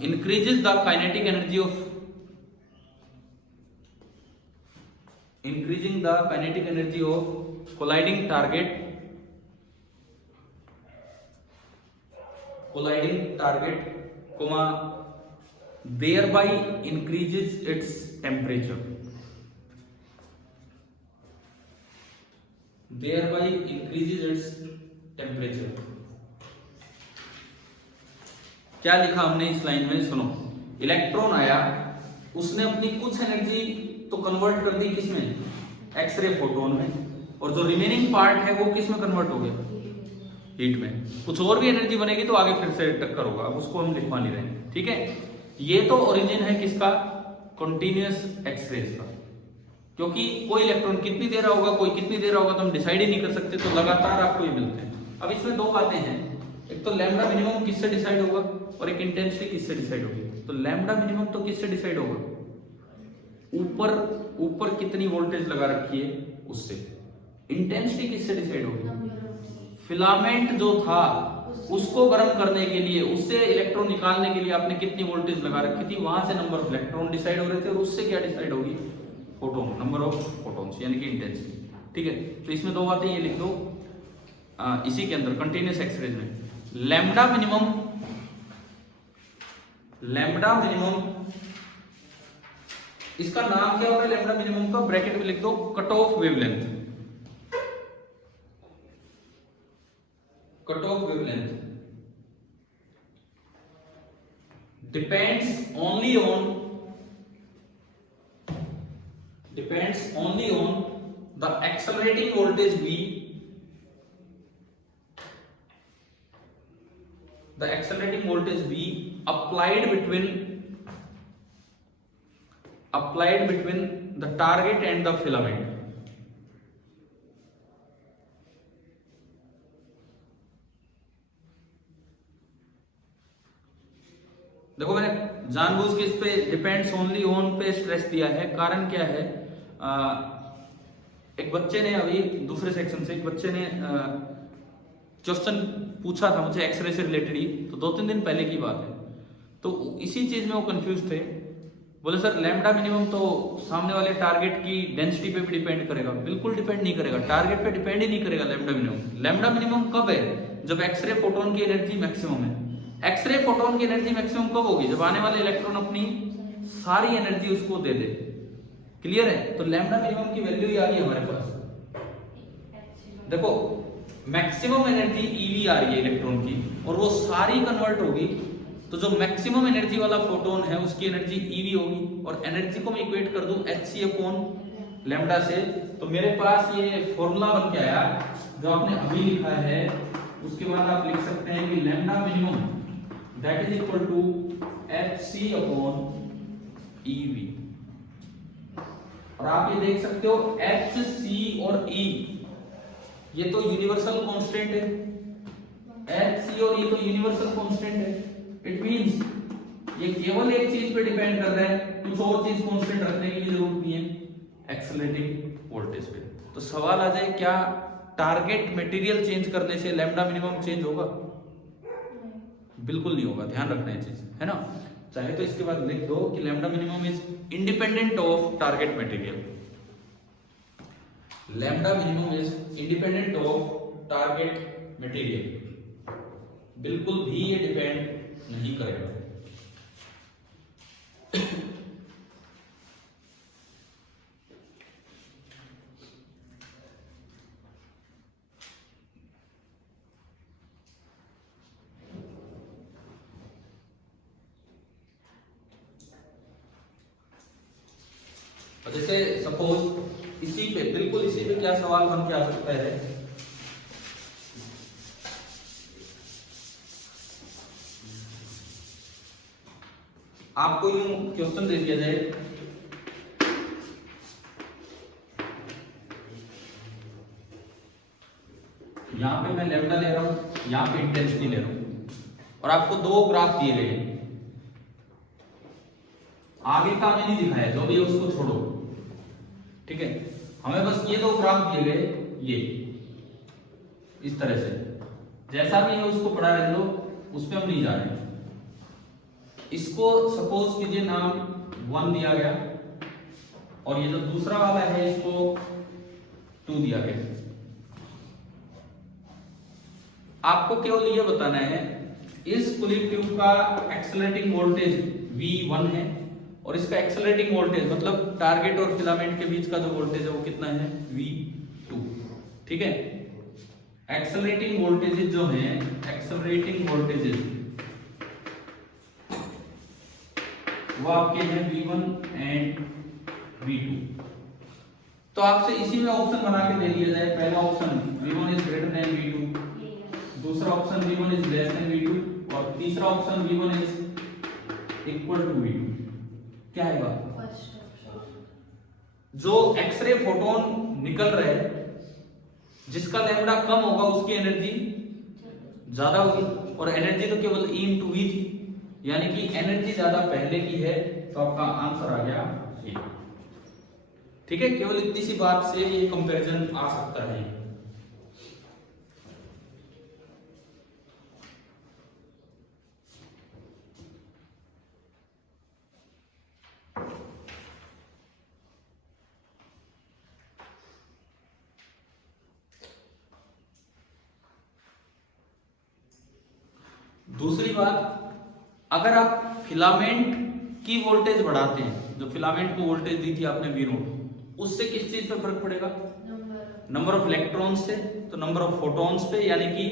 increases the kinetic energy of colliding target, comma, thereby increases its temperature. क्या लिखा हमने इस लाइन में, सुनो। इलेक्ट्रॉन आया, उसने अपनी कुछ एनर्जी तो कन्वर्ट कर दी किसमें, एक्सरे फोटोन में, और जो रिमेनिंग पार्ट है वो किस में कन्वर्ट हो गया, हीट में। कुछ और भी एनर्जी बनेगी तो आगे फिर से टक्कर होगा, अब उसको हम लिखवा नहीं रहे, ठीक है। ये तो ओरिजिन है किसका, कंटिन्यूअस एक्सरेज का, क्योंकि कोई इलेक्ट्रॉन कितनी दे रहा होगा, कोई कितनी दे रहा होगा तो हम डिसाइड ही नहीं कर सकते, तो लगातार आपको ये मिलते हैं। अब इसमें दो बातें हैं, एक तो लैम्डा मिनिमम किससे डिसाइड होगा और एक इंटेंसिटी किससे डिसाइड होगी। तो लैम्डा मिनिमम तो किससे डिसाइड होगा, ऊपर कितनी वोल्टेज लगा रखी है उससे। इंटेंसिटी किससे डिसाइड होगी, फिलामेंट जो था उसको गर्म करने के लिए, उससे इलेक्ट्रॉन निकालने के लिए आपने कितनी वोल्टेज लगा रखी थी, वहां से नंबर ऑफ इलेक्ट्रॉन डिसाइड हो रहे थे, और उससे क्या डिसाइड होगी, फोटोन, नंबर ऑफ फोटॉन्स यानी कि इंटेंसिटी, ठीक है। तो इसमें दो बातें ये लिख दो इसी के अंदर कंटिन्यूअस एक्सरेज में। लैम्डा मिनिमम इसका नाम क्या होगा लैम्डा मिनिमम का, ब्रैकेट में लिख दो cut off wavelength. depends only on the accelerating voltage V, applied between the target and the filament. देखो मैंने जानबूझ के इस पे डिपेंड्स ओनली ऑन पे स्ट्रेस दिया है, कारण क्या है, एक बच्चे ने अभी दूसरे सेक्शन से एक बच्चे ने क्वेश्चन पूछा था मुझसे एक्सरे से रिलेटेड ही, तो 2-3 दिन पहले की बात है। तो इसी चीज में वो कंफ्यूज थे, बोले सर लैम्डा मिनिमम तो सामने वाले टारगेट की डेंसिटी पे भी डिपेंड करेगा। बिल्कुल डिपेंड नहीं करेगा, टारगेट पे डिपेंड ही नहीं करेगा लैम्डा मिनिमम। लैम्डा मिनिमम कब है, जब एक्सरे फोटोन की एनर्जी मैक्सिमम है। एक्सरे फोटोन की एनर्जी मैक्सिमम कब होगी, जब आने वाले इलेक्ट्रॉन अपनी सारी एनर्जी उसको दे दे। क्लियर है, तो लैम्डा मिनिमम की वैल्यू आ रही है हमारे पास, देखो मैक्सिमम एनर्जी ईवी आ रही है इलेक्ट्रॉन की, और वो सारी कन्वर्ट होगी, तो जो मैक्सिमम एनर्जी वाला फोटोन है उसकी एनर्जी ईवी होगी, और एनर्जी को मैं इक्वेट कर दूं hc अपॉन लैम्डा से, तो मेरे पास ये फॉर्मूला बन के आया जो आपने अभी लिखा है। उसके बाद आप लिख सकते हैं कि lambda minimum that is equal to hc upon ev, और आप ये देख सकते हो hc और e ये तो यूनिवर्सल कांस्टेंट है, hc और e तो यूनिवर्सल कांस्टेंट है। इट मींस ये केवल एक चीज पे डिपेंड कर रहा है, कुछ और चीज कांस्टेंट रखने की जरूरत नहीं है, एक्सेलरेटिंग वोल्टेज पे। तो सवाल आ जाए क्या टारगेट मटेरियल चेंज करने से लैम्डा मिनिमम चेंज होगा, बिल्कुल नहीं होगा, ध्यान रखना है चीज, है ना। चाहे तो इसके बाद लिख दो कि lambda minimum is independent of target material, lambda minimum is independent of target material, बिल्कुल भी ये डिपेंड नहीं करेगा। जैसे सपोज इसी पे, बिल्कुल इसी पे क्या सवाल बन के आ सकता है, आपको यूं क्वेश्चन दे दिया जाए, यहां पे मैं लैम्डा ले रहा हूं, यहां पे इंटेंसिटी ले रहा हूं, और आपको दो ग्राफ दिए गए हैं, आगे का हमें नहीं दिखाया, जो भी है उसको छोड़ो, ठीक है, हमें बस ये दो ग्राफ दिए गए, ये इस तरह से, जैसा भी है उसको पढ़ा रहे लो, उस पर हम नहीं जा रहे हैं। इसको सपोज कीजिए नाम 1 दिया गया, और ये जो दूसरा वाला है इसको 2 दिया गया। आपको केवल ये बताना है इस पुलिंग ट्यूब का एक्सेलरेटिंग वोल्टेज V1 है, और इसका एक्सेलरेटिंग वोल्टेज मतलब टारगेट और फिलामेंट के बीच का जो वोल्टेज है वो कितना है, V2, ठीक है। एक्सेलरेटिंग वोल्टेजेस जो हैं, एक्सेलरेटिंग वोल्टेजेस वो आपके हैं V1 एंड V2। तो आपसे इसी में ऑप्शन बना के दे दिया जाए, पहला option V1 is greater then V2, दूसरा option V1 is less then V2, और तीसरा option V1 is equal to V2। क्या है बात? जो एक्सरे फोटोन निकल रहे हैं, जिसका लैम्डा कम होगा उसकी एनर्जी ज्यादा होगी, और एनर्जी तो केवल E इंटू V थी, यानी कि एनर्जी ज्यादा पहले की है, तो आपका आंसर आ गया ये, ठीक है। केवल इतनी सी बात से ये कंपैरिजन आ सकता है। दूसरी बात, अगर आप फिलामेंट की वोल्टेज बढ़ाते हैं, जो फिलामेंट को वोल्टेज दी थी आपने V0, उससे किस चीज पे फर्क पड़ेगा? नंबर ऑफ इलेक्ट्रॉन्स से, तो नंबर ऑफ फोटॉन्स पे, यानी कि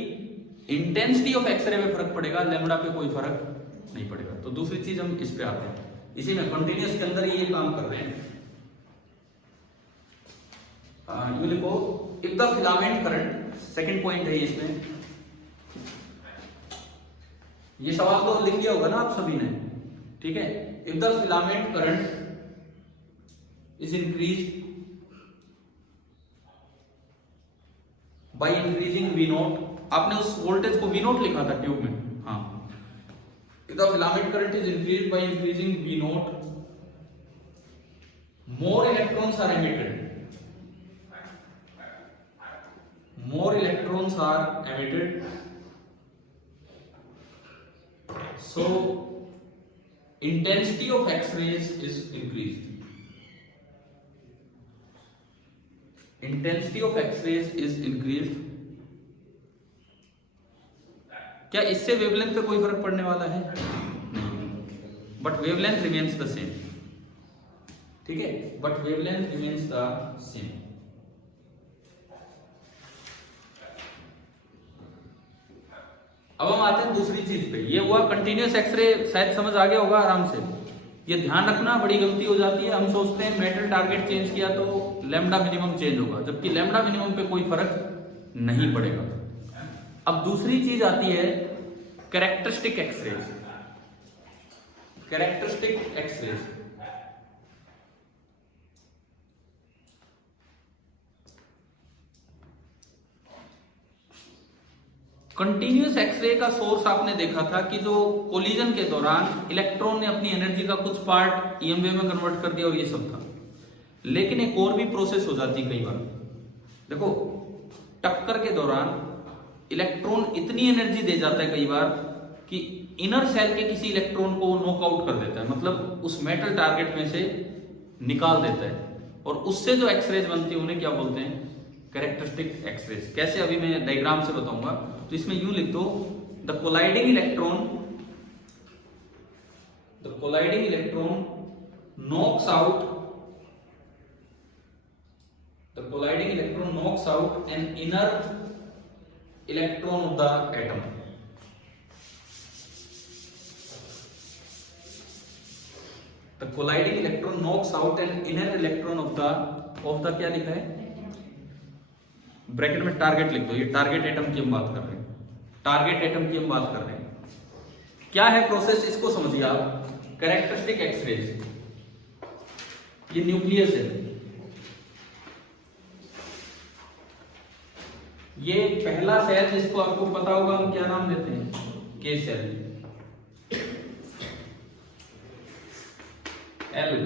इंटेंसिटी ऑफ एक्सरे पे फर्क पड़ेगा, लैम्डा पे कोई फर्क नहीं पड़ेगा। तो दूसरी चीज हम इस पे आते हैं, इसी में कंटिन्यूअस के अंदर ही ये काम कर रहे हैं। यू लिखो, if the filament current, second point है इसमें, ये सवाल तो लिख लिया होगा ना आप सभी ने, ठीक है। If the filament current is increase by increasing V0, आपने उस वोल्टेज को V0 लिखा था ट्यूब में, हाँ। If the filament current is increase by increasing V0, more electrons are emitted, more electrons are emitted, so intensity of X-rays is increased, intensity of X-rays is increased। क्या इससे वेवलेंथ पे कोई फर्क पड़ने वाला है? नहीं, but wavelength remains the same, ठीक है, but wavelength remains the same. अब हम आते हैं दूसरी चीज पे, ये हुआ कंटिन्यूअस एक्सरे, शायद समझ आ गया होगा आराम से। ये ध्यान रखना, बड़ी गलती हो जाती है, हम सोचते हैं मेटल टारगेट चेंज किया तो लैम्डा मिनिमम चेंज होगा, जबकि लैम्डा मिनिमम पे कोई फर्क नहीं पड़ेगा। अब दूसरी चीज आती है characteristic X ray, characteristic X ray. Continuous X ray का सोर्स आपने देखा था कि जो कोलिजन के दौरान इलेक्ट्रॉन ने अपनी एनर्जी का कुछ पार्ट EM वेव में कन्वर्ट कर दिया और ये सब था। लेकिन एक और भी प्रोसेस हो जाती है कई बार, देखो टक्कर के दौरान इलेक्ट्रॉन इतनी एनर्जी दे जाता है कई बार कि इनर सेल के किसी इलेक्ट्रॉन को नॉकआउट कर देता है, मतलब उस मेटल टारगेट में से निकाल देता है, और उससे जो एक्सरेज बनती है उन्हें क्या बोलते हैं? Characteristic X rays. कैसे, अभी मैं डायग्राम से बताऊंगा। तो इसमें यूं लिख दो, the colliding electron knocks out an inner electron of the atom. The colliding electron knocks out an inner electron of the क्या लिखा है, ब्रैकेट में टारगेट लिख दो, ये टारगेट एटम की हम बात कर रहे हैं, टारगेट एटम की हम बात कर रहे हैं। क्या है प्रोसेस, इसको समझिए आप। कैरेक्टरिस्टिक एक्सरेज, ये न्यूक्लियस है, ये पहला सेल जिसको आपको पता होगा हम क्या नाम देते हैं, के सेल, एल,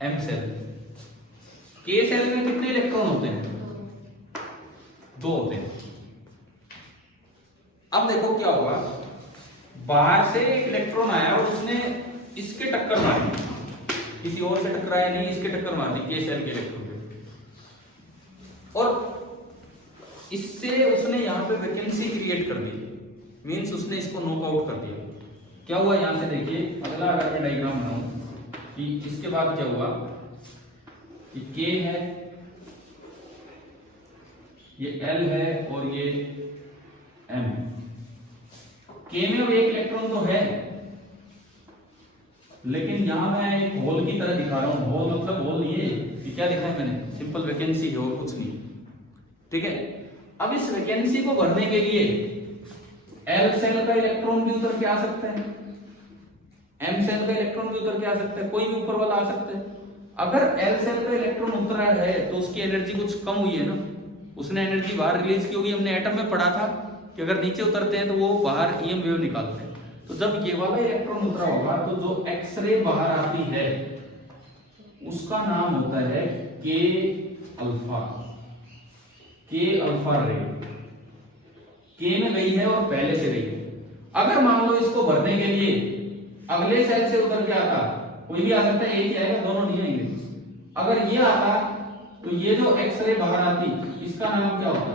एम सेल। के सेल में कितने इलेक्ट्रॉन होते हैं, 2 होते हैं। अब देखो क्या हुआ, बाहर से एक इलेक्ट्रॉन आया और उसने इसके टक्कर मारी, किसी और से टकराया नहीं, इसके टक्कर मार दी के सेल के इलेक्ट्रॉन पे, और इससे उसने यहां पे वैकेंसी क्रिएट कर दी, मींस उसने इसको नॉकआउट कर दिया। क्या हुआ यहां से देखिए, अगला अगर मैं डायग्राम बनाऊं कि इसके बाद क्या हुआ कि के है, ये एल है और ये एम। के में एक इलेक्ट्रॉन तो है, लेकिन यहां मैं एक होल की तरह दिखा रहा हूं। होल मतलब होल ये कि क्या दिखा है मैंने, सिंपल वैकेंसी है और कुछ नहीं, ठीक है। अब इस वैकेंसी को भरने के लिए एल सेल का इलेक्ट्रॉन भी उतर के आ सकता है, एम सेल का इलेक्ट्रॉन भी उतर के आ सकता है, कोई भी ऊपर वाला आ सकता है। अगर एल सेल का इलेक्ट्रॉन उतरा है तो उसकी एनर्जी कुछ कम हुई है ना, उसने एनर्जी बाहर रिलीज की होगी। हमने एटम में पढ़ा था कि अगर नीचे उतरते हैं तो वो बाहर ईएम वेव निकालते हैं। तो जब ये वाला इलेक्ट्रॉन उतरा होगा तो जो एक्सरे बाहर आती है उसका नाम होता है के अल्फा, के अल्फा रे। के में गई है और पहले से रही है। अगर मान लो इसको भरने के लिए अगले सेल से उतर के आता, कोई भी आ सकता है, एक ही आएगा, दोनों नहीं आएंगे। अगर ये आता तो ये जो एक्सरे बाहर आती इसका नाम क्या होता,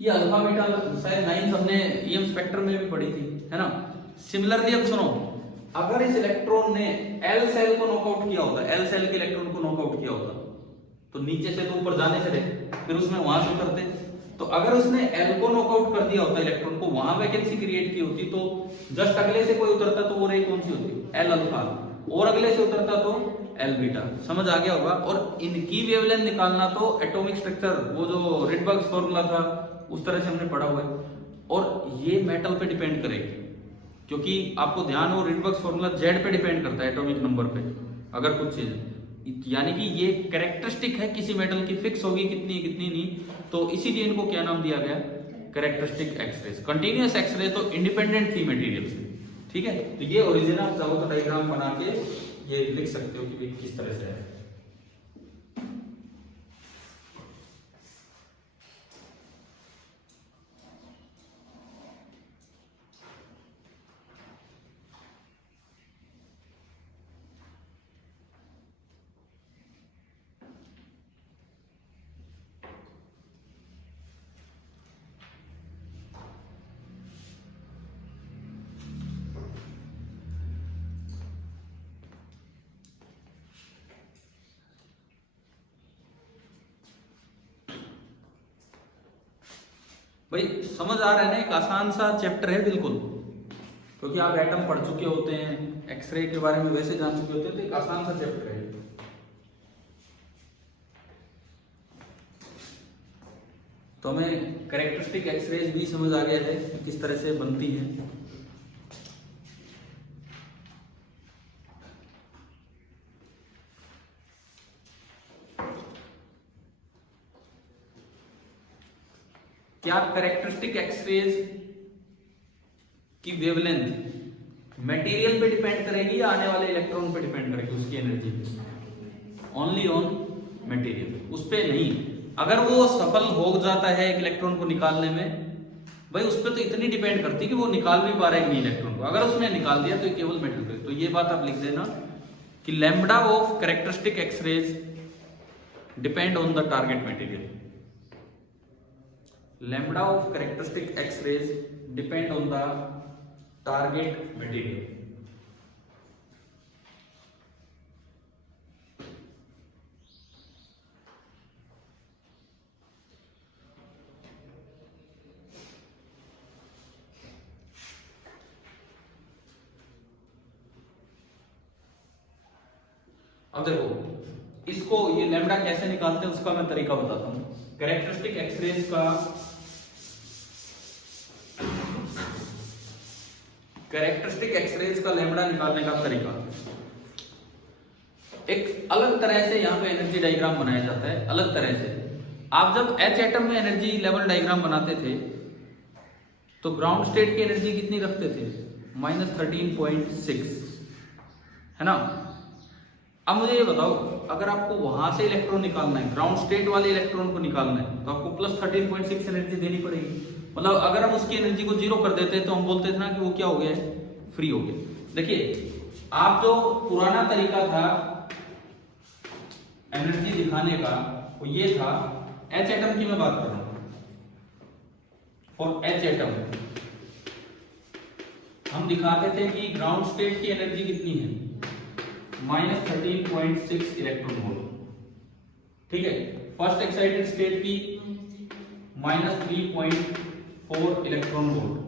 ये अल्फा बीटा, शायद 9 हमने ईएम स्पेक्ट्रम में भी पढ़ी थी, है ना। सिमिलरली अब सुनो, अगर इस इलेक्ट्रॉन ने एल सेल को नॉकआउट किया होता, एल सेल के इलेक्ट्रॉन को नॉकआउट किया होता, तो नीचे से तो ऊपर जाने से रहे, फिर उसमें वहां से उतरते। तो अगर उसने एल को नॉकआउट कर दिया होता, इलेक्ट्रॉन को, वहां वैकेंसी क्रिएट की होती, तो जस्ट अगले से कोई उतरता तो वो रे कौन सी होती, एल अल्फा, और अगले से उतरता तो एल बीटा। समझ आ गया होगा। और इनकी वेवलेंथ निकालना तो एटॉमिक स्ट्रक्चर, वो जो रिडबर्ग फॉर्मूला था उस तरह से हमने पढ़ा हुआ है। और ये मेटल पे डिपेंड करेगी, क्योंकि आपको ध्यान हो रिडबर्ग फॉर्मूला जेड पे डिपेंड करता है, एटॉमिक नंबर पे। अगर कुछ चीज, यानी कि ये कैरेक्टरिस्टिक है किसी मेटल की, फिक्स होगी कितनी कितनी नहीं, तो इसीलिए इनको क्या नाम दिया गया, कैरेक्टरिस्टिक एक्सरेज। कंटिन्यूअस एक्सरे तो इंडिपेंडेंट थी मटेरियल से, ठीक है। तो ये ओरिजिन आप चाहो तो डायग्राम बना के ये लिख सकते हो कि भाई किस तरह से है। भाई समझ आ रहा है ना, एक आसान सा चैप्टर है बिल्कुल, क्योंकि आप एटम पढ़ चुके होते हैं, एक्सरे के बारे में वैसे जान चुके होते हैं, तो एक आसान सा चैप्टर है। तो हमें कैरेक्टरिस्टिक एक्सरेज भी समझ आ गया है कि किस तरह से बनती है। क्या कैरेक्टरिस्टिक एक्सरेज की वेवलेंथ मटेरियल पे डिपेंड करेगी या आने वाले इलेक्ट्रॉन पे डिपेंड करेगी, उसकी एनर्जी पे? ओनली ऑन मटेरियल, उस पे नहीं। अगर वो सफल हो जाता है एक इलेक्ट्रॉन को निकालने में, भाई उस पर तो इतनी डिपेंड करती है कि वो निकाल भी पा रहा है कि नहीं इलेक्ट्रॉन को। अगर उसने निकाल दिया तो केवल मेटल पे। तो ये बात आप लिख देना कि lambda of characteristic X rays depend on the target material. lambda of characteristic X-rays depend on the target material. अब देखो इसको ये लैम्डा कैसे निकालते हैं उसका मैं तरीका बताता हूं। कैरेक्टरिस्टिक एक्सरेज का लैम्डा निकालने का तरीका एक अलग तरह से यहाँ पे एनर्जी डायग्राम बनाया जाता है। अलग तरह से आप जब H एटम में एनर्जी लेवल डायग्राम बनाते थे तो ग्राउंड स्टेट की एनर्जी कितनी रखते थे? -13.6, है ना। अब मुझे ये बताओ, अगर आपको वहां से इलेक्ट्रॉन निकालना है, ग्राउंड स्टेट वाले इलेक्ट्रॉन को निकालना है, तो आपको +13.6 एनर्जी देनी पड़ेगी। मतलब अगर हम उसकी एनर्जी को 0 कर देते तो हम बोलते थे ना कि वो क्या हो गया है, फ्री हो गया। देखिए आप जो पुराना तरीका था एनर्जी दिखाने का वो ये था, H एटम की मैं बात कर रहा हूं। फॉर H एटम हम दिखाते थे कि ग्राउंड स्टेट की एनर्जी कितनी है, -13.6 इलेक्ट्रॉन वोल्ट, ठीक है। फर्स्ट एक्साइटेड स्टेट की -3.4 इलेक्ट्रॉन वोल्ट,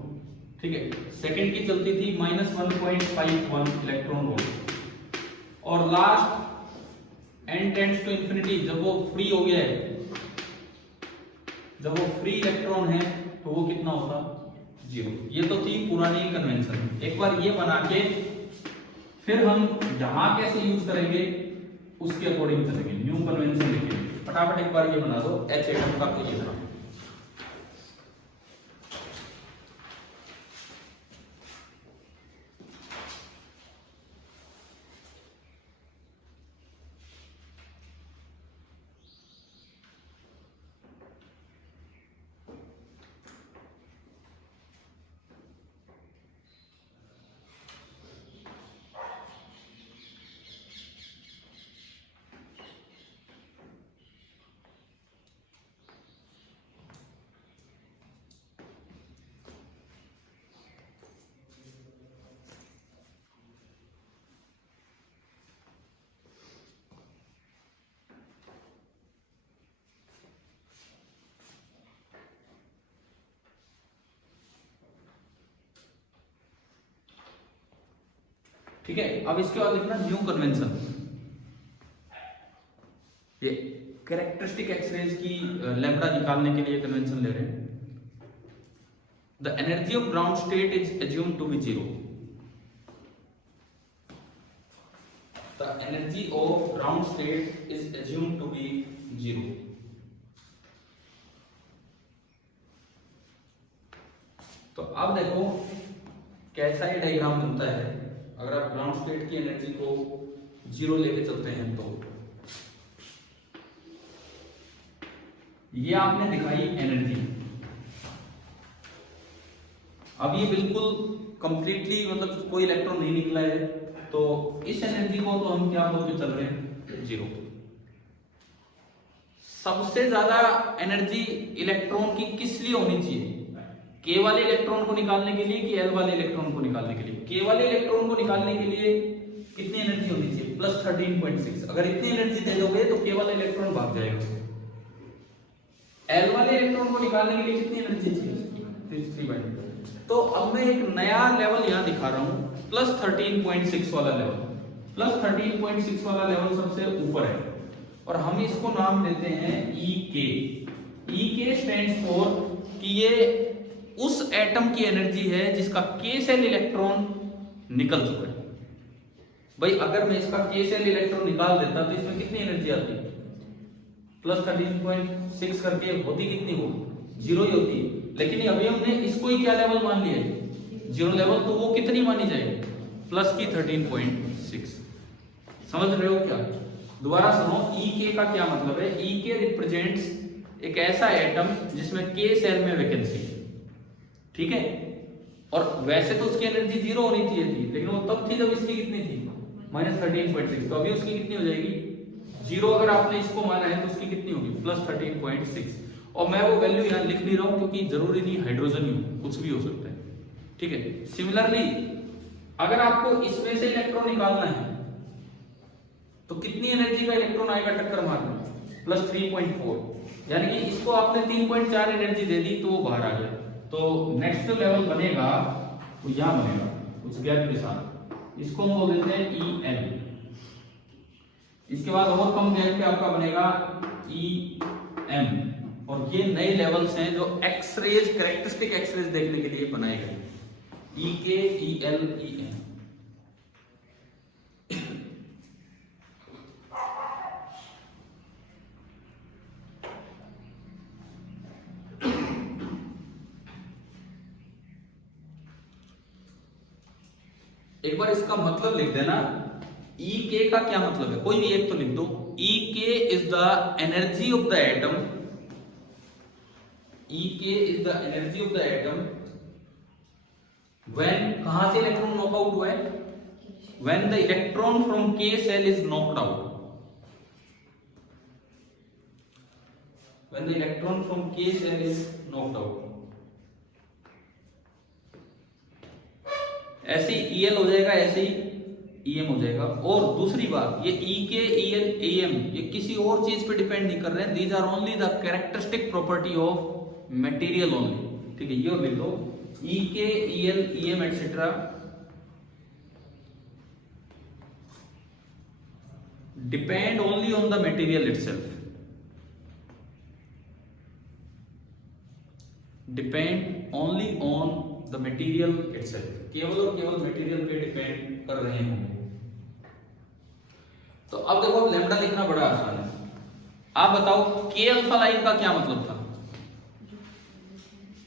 ठीक है। सेकंड की चलती थी -1.51 इलेक्ट्रॉन वोल्ट, और last n tends to infinity, जब वो फ्री हो गया है, जब वो फ्री इलेक्ट्रॉन है तो वो कितना होता, 0। ये तो थी पुरानी कन्वेंशन। एक बार ये बना के फिर हम यहां कैसे यूज करेंगे उसके अकॉर्डिंग चलेंगे, न्यू कन्वेंशन लिखेंगे। फटाफट एक बार ये बना दो, H एटम का तो ये था। ठीक है। अब इसके बाद लिखना न्यू कन्वेंशन। ये कैरेक्टरिस्टिक एक्सरेज की लैम्डा निकालने के लिए कन्वेंशन ले रहे हैं। The energy of ground state is assumed to be 0। The energy of ground state is assumed to be 0। तो अब देखो कैसा ये डायग्राम बनता है अगर आप ग्राउंड स्टेट की एनर्जी को 0 लेके चलते हैं। तो ये आपने दिखाई एनर्जी। अब ये बिल्कुल कंप्लीटली मतलब कोई इलेक्ट्रॉन नहीं निकला है, तो इस एनर्जी को तो हम क्या बोल के चल रहे हैं, 0। सबसे ज्यादा एनर्जी इलेक्ट्रॉन की किस लिए होनी चाहिए, के वाले इलेक्ट्रॉन को निकालने के लिए कि एल वाले इलेक्ट्रॉन को निकालने के लिए? के वाले इलेक्ट्रॉन को निकालने के लिए कितनी एनर्जी होनी चाहिए, +13.6। अगर इतनी एनर्जी दे दोगे तो के वाला इलेक्ट्रॉन भाग जाएगा। एल वाले इलेक्ट्रॉन को निकालने के लिए कितनी एनर्जी चाहिए, 3.2। तो अब मैं एक नया लेवल यहां दिखा रहा हूं, +13.6 वाला लेवल। +13.6 वाला लेवल सबसे ऊपर है और हम इसको नाम देते हैं EK। EK स्टैंड्स फॉर कि ये उस एटम की एनर्जी है जिसका K सेल इलेक्ट्रॉन निकल चुका है। भाई अगर मैं इसका K सेल इलेक्ट्रॉन निकाल देता तो इसमें कितनी एनर्जी आती, +13.6 करके होती कितनी हो, 0 ही होती। लेकिन अभी हमने इसको ही क्या लेवल मान लिया है, 0 लेवल, तो वो कितनी मानी जाएगी, +13.6। समझ रहे हो क्या? दोबारा सुनो, EK का क्या मतलब है। EK रिप्रेजेंट्स एक ऐसा एटम जिसमें K सेल में वैकेंसी है, ठीक है। और वैसे तो उसकी एनर्जी 0 होनी चाहिए थी, लेकिन वो तब थी जब इसकी कितनी थी, -13.6। तो अभी उसकी कितनी हो जाएगी, 0। अगर आपने इसको माना है तो उसकी कितनी होगी, +13.6। और मैं वो वैल्यू यहाँ लिख नहीं रहा हूं क्योंकि जरूरी नहीं हाइड्रोजन ही हो, कुछ भी हो सकता है, ठीक है। सिमिलरली अगर आपको इसमें से इलेक्ट्रॉन निकालना है तो कितनी एनर्जी का इलेक्ट्रॉन आएगा टक्कर मारना, +3.4। यानी कि इसको आपने 3.4 एनर्जी दे दी तो वो बाहर आ गया। तो नेक्स्ट लेवल बनेगा वो यहां बनेगा कुछ गैप के साथ, इसको हम बोल देते हैं EL। इसके बाद और कम गैप पे आपका बनेगा ई एम, और ये नए लेवल्स हैं जो एक्सरेज, कैरेक्टरिस्टिक एक्सरेज देखने के लिए बनाए गए, ई के, ई एल, ई एम। एक बार इसका मतलब लिख देना, ई के का क्या मतलब है, कोई भी एक तो लिख दो। E K is the energy of the atom, E K is the energy of the atom when, कहां से इलेक्ट्रॉन नॉकआउट हुआ है, when the electron from K shell is knocked out, when the electron from K shell is knocked out. ऐसे ही ईएल हो जाएगा, ऐसे ही ईएम हो जाएगा। और दूसरी बात, ये ई के, ईएल, ईएम ये किसी और चीज पे डिपेंड नहीं कर रहे हैं, these are only the characteristic property of material only, ठीक है। ये और लिख दो, E K, EL, EM etcetera depend only on the material itself, depend only on the material itself, केवल और केवल मटेरियल पे डिपेंड कर रहे होंगे। तो अब देखो, लैम्डा लिखना बड़ा आसान है। आप बताओ के अल्फा लाइन का क्या मतलब था,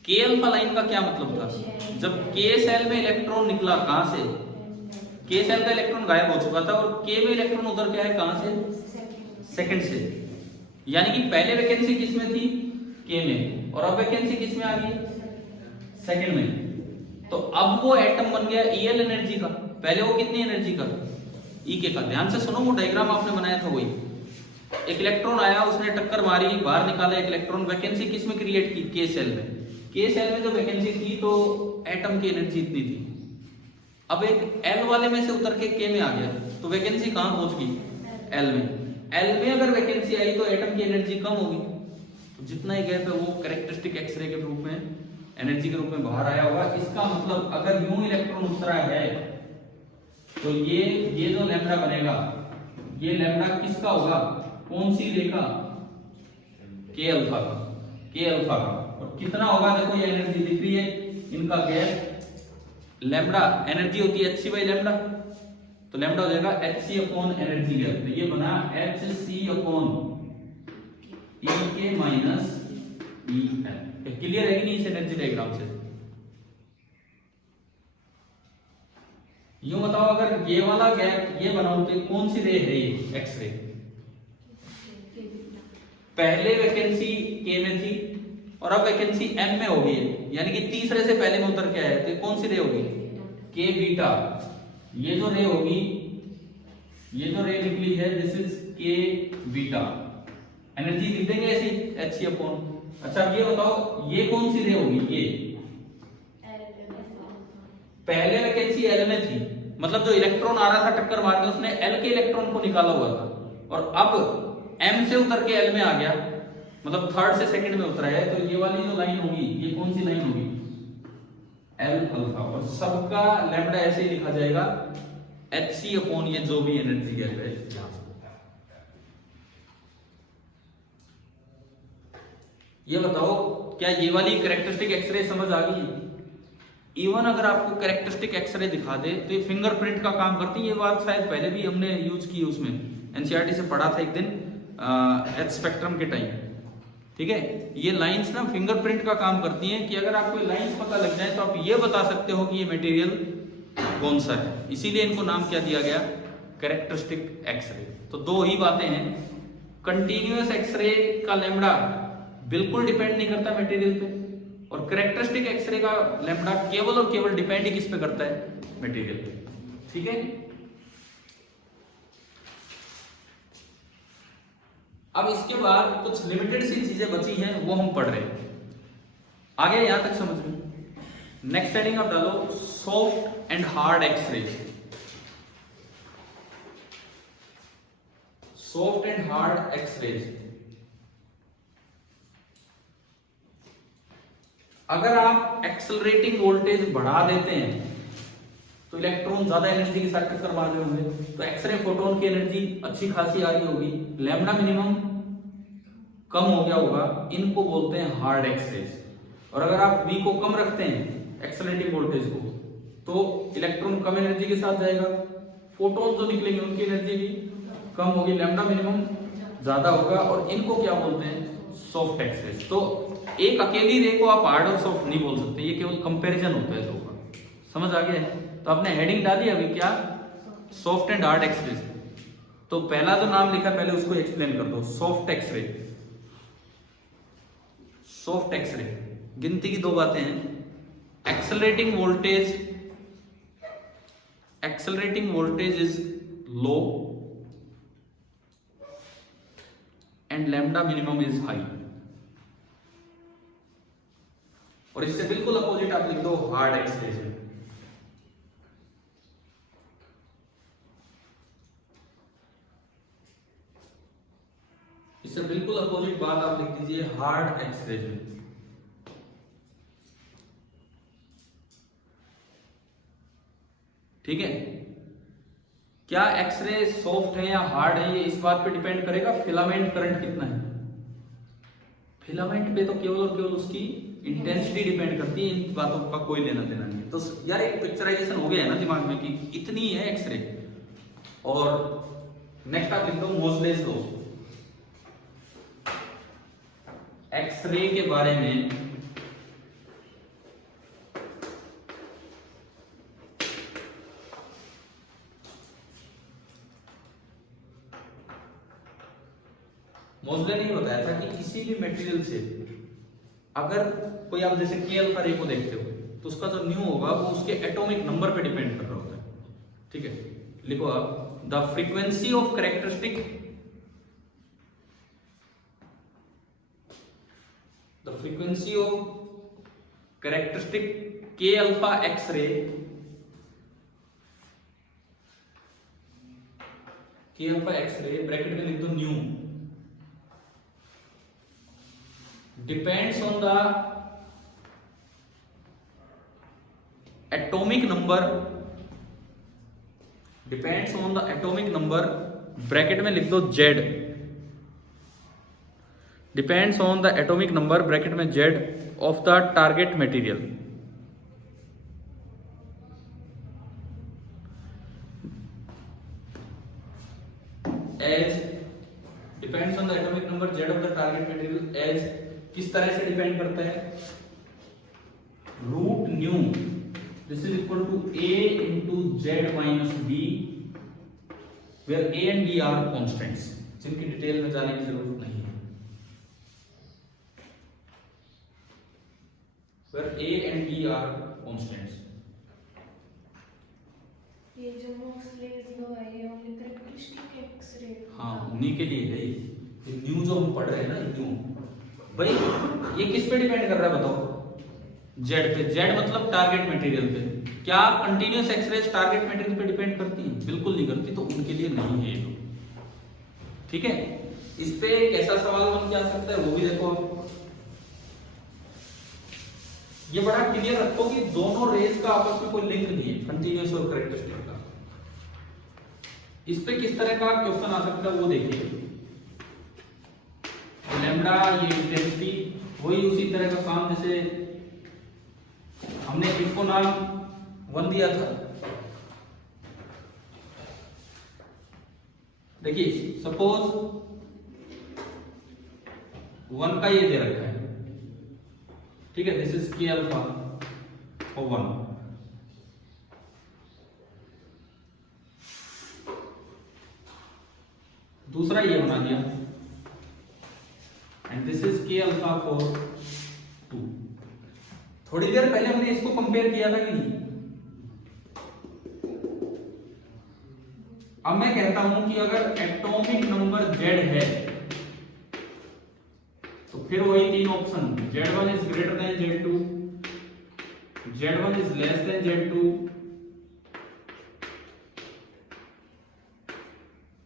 के अल्फा लाइन का क्या मतलब था, जब के सेल में इलेक्ट्रॉन निकला, कहां से, के सेल का इलेक्ट्रॉन गायब हो चुका था और के में इलेक्ट्रॉन उधर के आए, कहां से, सेकंड से। यानी कि पहले वैकेंसी किस में थी, के में, और अब वैकेंसी किस में आ गई, सेकंड में। तो अब वो एटम बन गया ईएल एनर्जी का, पहले वो कितनी एनर्जी का, ई के का। ध्यान से सुनो, वो डायग्राम आपने बनाया था वही, एक इलेक्ट्रॉन आया, उसने टक्कर मारी, बाहर निकाला एक इलेक्ट्रॉन, वैकेंसी किस में क्रिएट की, के सेल में। के सेल में जो वैकेंसी थी तो एटम की एनर्जी इतनी थी। अब एक एल वाले में से उतर के के में आ गया, तो वैकेंसी कहां पहुंच गई, एल में। एल में अगर वैकेंसी आई तो एटम की एनर्जी कम होगी, तो जितना ही गैप है वो कैरेक्टरिस्टिक एक्सरे के रूप में, एनर्जी के रूप में बाहर आया होगा। इसका मतलब अगर यूं इलेक्ट्रॉन उतरा है तो ये जो लैम्डा बनेगा, ये लैम्डा किसका होगा, कौन सी रे का, के अल्फा का, के अल्फा का। और कितना होगा, देखो ये एनर्जी दिख रही है, इनका गैप लैम्डा, एनर्जी होती है hc बाई लैम्डा, तो लैम्डा हो जाएगा hc अपॉन एनर्जी गैप, तो ये बना hc अपॉन ई के माइनस ई एल। क्लियर है कि नहीं इस एनर्जी डायग्राम से। यूं बताओ, अगर ये वाला गैप ये बनाऊं तो कौन सी रे है, ये एक्स रे। पहले वैकेंसी के में थी और अब वैकेंसी एम में हो गई है, यानी कि तीसरे से पहले में उतर के आया, तो कौन सी रे होगी, के बीटा। ये जो रे होगी, ये जो रे निकली है, दिस इज के बीटा, एनर्जी लिख देंगे ऐसी एच अपॉन। अच्छा ये बताओ, ये कौन सी रे होगी, ये पहले वैकेंसी एल में थी, मतलब जो इलेक्ट्रॉन आ रहा था टक्कर मार के, उसने एल के इलेक्ट्रॉन को निकाला हुआ था, और अब एम से उतर के एल में आ गया, मतलब थर्ड से सेकंड में उतरा है। तो ये वाली जो लाइन होगी, ये कौन सी लाइन होगी, एल अल्फा। और सबका लैम्डा ऐसे ही लिखा जाएगा hc अपॉन ये जो भी एनर्जी गैप है। ये बताओ, क्या ये वाली कैरेक्टरिस्टिक एक्सरे समझ आ गई। इवन अगर आपको कैरेक्टरिस्टिक एक्सरे दिखा दे तो ये फिंगरप्रिंट का काम करती है। ये बात शायद पहले भी हमने यूज की, उसमें एनसीईआरटी से पढ़ा था एक दिन एच स्पेक्ट्रम के टाइम, ठीक है। ये लाइंस ना फिंगरप्रिंट का काम करती हैं कि अगर आपको लाइंस पता लग जाए तो आप ये बता सकते हो कि ये मटेरियल कौन सा है। इसीलिए इनको नाम क्या दिया गया, कैरेक्टरिस्टिक एक्सरे। तो दो ही बातें हैं, कंटिन्यूअस एक्सरे का लैम्डा बिल्कुल डिपेंड नहीं करता मटेरियल पे, और कैरेक्टरिस्टिक एक्सरे का लैम्डा केवल और केवल डिपेंड ही किस पे करता है, मटेरियल पे, ठीक है। अब इसके बाद कुछ लिमिटेड सी चीजें बची हैं, वो हम पढ़ रहे हैं। आगे यहां तक समझ में। नेक्स्ट हेडिंग आप डालो soft and hard X ray. Soft and hard X ray. अगर आप एक्सेलरेटिंग वोल्टेज बढ़ा देते हैं तो इलेक्ट्रॉन ज्यादा एनर्जी के साथ टक्कर मार रहे होंगे, तो एक्सरे फोटोन की एनर्जी अच्छी खासी आ रही होगी, लैम्डा मिनिमम कम हो गया होगा, इनको बोलते हैं हार्ड एक्सरेज। और अगर आप V को कम रखते हैं एक्सेलरेटिंग वोल्टेज को, तो इलेक्ट्रॉन कम एनर्जी के साथ जाएगा, फोटोन जो निकलेंगे उनकी एनर्जी भी कम होगी, लैम्डा मिनिमम ज्यादा होगा, और इनको क्या बोलते हैं सॉफ्ट एक्सरेज। तो एक अकेली रे को आप हार्ड और सॉफ्ट नहीं बोल सकते, ये केवल कंपैरिजन होता है दो का। समझ आ गया है? तो आपने हेडिंग डाली अभी क्या, सॉफ्ट एंड हार्ड एक्सरे। तो पहला जो नाम लिखा पहले उसको एक्सप्लेन कर दो, सॉफ्ट एक्सरे। सॉफ्ट एक्सरे गिनती की दो बातें हैं, accelerating voltage is low and lambda minimum is high. और इससे बिल्कुल अपोजिट आप लिख दो हार्ड एक्सरे। इससे बिल्कुल अपोजिट बात आप लिख दीजिए हार्ड एक्सरे। ठीक है? क्या एक्सरे सॉफ्ट है या हार्ड है, ये इस बात पे डिपेंड करेगा फिलामेंट करंट कितना है। फिलामेंट पे तो केवल और केवल उसकी इंटेंसिटी डिपेंड करती है, इन बातों का कोई लेना देना नहीं है। तो यार एक पिक्चराइजेशन हो गया है ना दिमाग में कि इतनी है एक्सरे। और नेक्स्ट आप लिख दो मोजलेस लॉ। एक्सरे के बारे में मोजले ने बताया था कि किसी भी मटेरियल से अगर कोई आप जैसे के अल्फा रे को देखते हो तो उसका जो न्यू होगा वो उसके एटॉमिक नंबर पे डिपेंड कर रहा होता है। ठीक है, लिखो आप द फ्रीक्वेंसी ऑफ कैरेक्टरिस्टिक के अल्फा एक्सरे, ब्रैकेट में लिख दो new, depends on the atomic number, bracket में लिख दो Z, depends on the atomic number bracket में Z of the target material, as depends on the atomic number Z of the target material as किस तरह से डिपेंड करता है, root nu this is equal to a into Z minus B, where a and b are constants, जिनकी डिटेल में जाने की जरूरत नहीं है, where a and b are constants. ये जो मोजलेस लॉ है ये ओनली कैरेक्टरिस्टिक एक्सरे, हाँ उन्हीं के लिए है ये न्यू जो हम पढ़ रहे हैं ना न्यू। भाई ये किस पे डिपेंड कर रहा है बताओ, जेड पे। जेड मतलब टारगेट मटेरियल पे। क्या कंटीन्यूअस एक्सरेज टारगेट मटेरियल पे डिपेंड करती है? बिल्कुल नहीं करती, तो उनके लिए नहीं है ये। ठीक है, इस पे कैसा सवाल बन के आ सकता है वो भी देखो आप। ये बड़ा क्लियर रखो कि दोनों रेज का आपस में कोई लिंक नहीं है, कंटीन्यूअस और कैरेक्टरिस्टिक का। इस पे किस तरह का क्वेश्चन आ सकता है वो देखिए। लैम्डा ये इंटेंसिटी, वही उसी तरह का काम जैसे हमने इसको नाम 1 दिया था। देखिए सपोज 1 का ये दे रखा है, ठीक है, दिस इज के अल्फा और 1। दूसरा ये बना दिया एंड दिस इज के अल्फा फॉर 2। थोड़ी देर पहले हमने इसको कंपेयर किया था कि नहीं? अब मैं कहता हूं कि अगर एटॉमिक नंबर Z है तो फिर वही तीन option, Z1 is greater than Z2, Z1 is less than Z2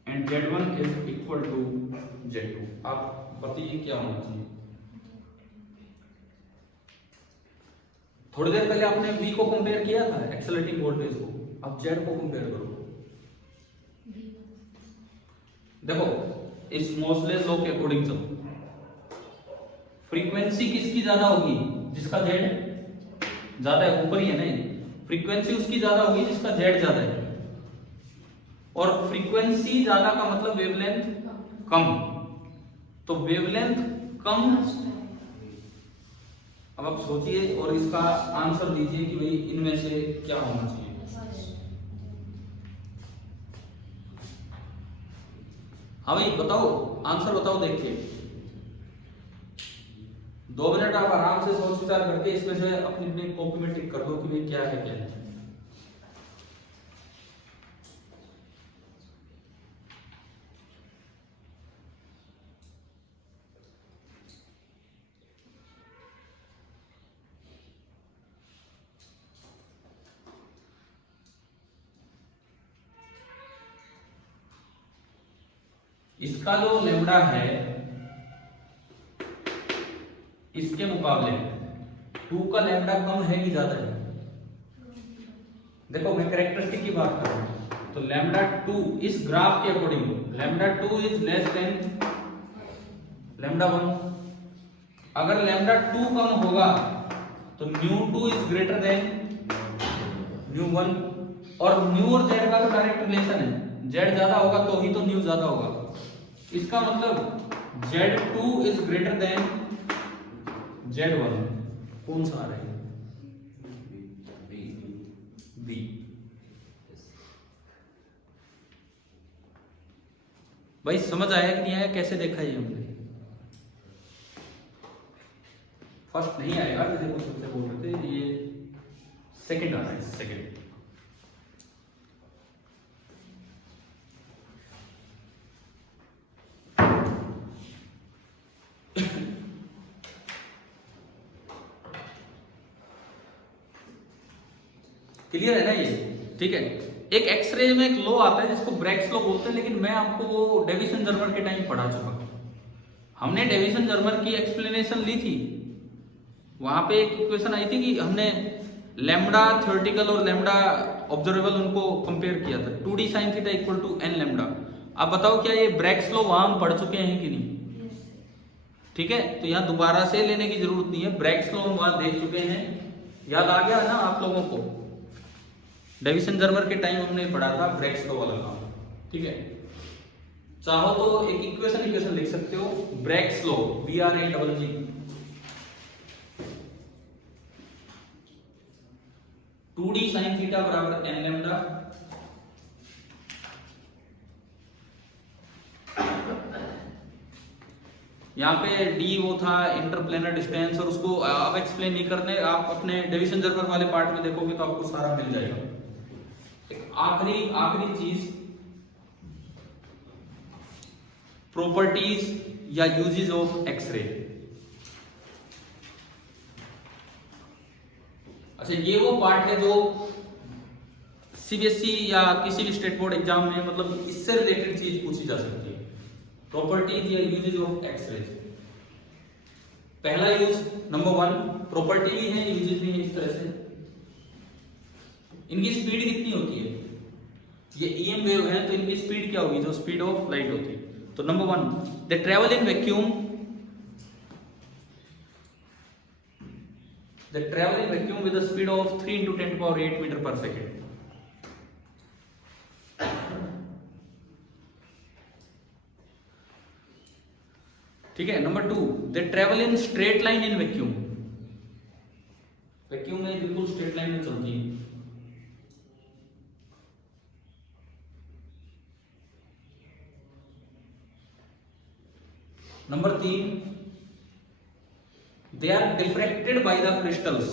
and Z1 is equal to Z2। आप बताइए क्या होना चाहिए? थोड़ी देर पहले आपने V को कंपेयर किया था एक्सेलरेटिंग वोल्टेज को, अब जेड को कंपेयर करो। देखो इस मोसलेस लॉ के अकॉर्डिंग चलो, फ्रीक्वेंसी किसकी ज्यादा होगी? जिसका जेड ज्यादा है, ऊपर ही है ना, फ्रीक्वेंसी उसकी ज्यादा होगी जिसका जेड ज्यादा है। और फ्रीक्वेंसी ज्यादा का मतलब वेवलेंथ कम, तो वेवलेंथ कम। अब आप सोचिए और इसका आंसर दीजिए कि भाई इनमें से क्या होना चाहिए। हाँ भाई बताओ, आंसर बताओ देख के। 2 मिनट आप आराम से सोच विचार करके इसमें से अपनी अपनी कॉपी में टिक कर दो कि भाई क्या है क्या है। इसका जो लेमडा है इसके मुकाबले 2 का लेमडा कम है कि ज्यादा है? देखो मैं कैरेक्टरिस्टिक की बात कर रहा हूं, तो लेमडा 2 इस ग्राफ के according lambda 2 is less then lambda 1। अगर लेमडा 2 कम होगा तो new 2 is greater then new 1। और न्यू और जेड का तो डायरेक्ट रिलेशन है, जेड ज्यादा होगा तो ही तो न्यू ज्यादा होगा। इसका मतलब Z2 is greater then Z1। कौन सा आ रहा है? बी। भाई समझ आया कि नहीं आया? कैसे देखा ये हमने? फर्स्ट नहीं आएगा, जैसे कुछ बच्चे बोल रहे थे, ये सेकंड आ रहा है, सेकंड। क्लियर है ना ये? ठीक है। एक एक्सरे में एक लॉ आता है जिसको ब्रैग्स लॉ बोलते हैं, लेकिन मैं आपको वो डेविसन जर्मर के टाइम पढ़ा चुका। हमने डेविसन जर्मर की एक्सप्लेनेशन ली थी, वहां पे एक इक्वेशन आई थी कि हमने लैम्डा थ्योरेटिकल और लैम्डा ऑब्जर्वेबल उनको कंपेयर किया था। 2d sin theta equal to n lambda. आप बताओ क्या ये ब्रैग्स लॉ वहां हम पढ़ चुके हैं कि नहीं? ठीक है, तो यहाँ दोबारा से लेने की जरूरत नहीं है, ब्रैग्स लॉ हम वहां देख चुके हैं। याद आ गया ना आप लोगों को? डेविसन जर्मर के टाइम हमने पढ़ा था ब्रैग्स लॉ वाला काम। ठीक है, चाहो तो एक इक्वेशन लिख सकते हो, Bragg's law BRAGG। Two D sine theta बराबर n लैम्डा यहाँ पे d वो था इंटरप्लेनर डिस्टेंस, और उसको आप एक्सप्लेन नहीं करने, आप अपने डेविसन जर्मर वाले पार्ट में देखोगे तो आपको सारा मिल जाएगा। आखिरी चीज, प्रॉपर्टीज या यूजेस ऑफ एक्सरे। अच्छा, ये वो पार्ट है जो सीबीएसई या किसी भी स्टेट बोर्ड एग्जाम में मतलब इससे रिलेटेड चीज पूछी जा सकती है, प्रॉपर्टीज या यूजेस ऑफ एक्सरे। पहला यूज नंबर 1, प्रॉपर्टी भी है यूजेस भी है। इस तरह से इनकी स्पीड कितनी होती है? ये EM वेव है तो इनकी स्पीड क्या होगी? जो स्पीड ऑफ लाइट होती है। तो number 1, they travel in vacuum, they travel in vacuum with the speed of 3 × 10⁸ metre per second. ठीक है। Number 2, they travel in straight line in vacuum, vacuum में बिल्कुल स्ट्रेट लाइन में चलती है। Number 3, they are diffracted by the crystals,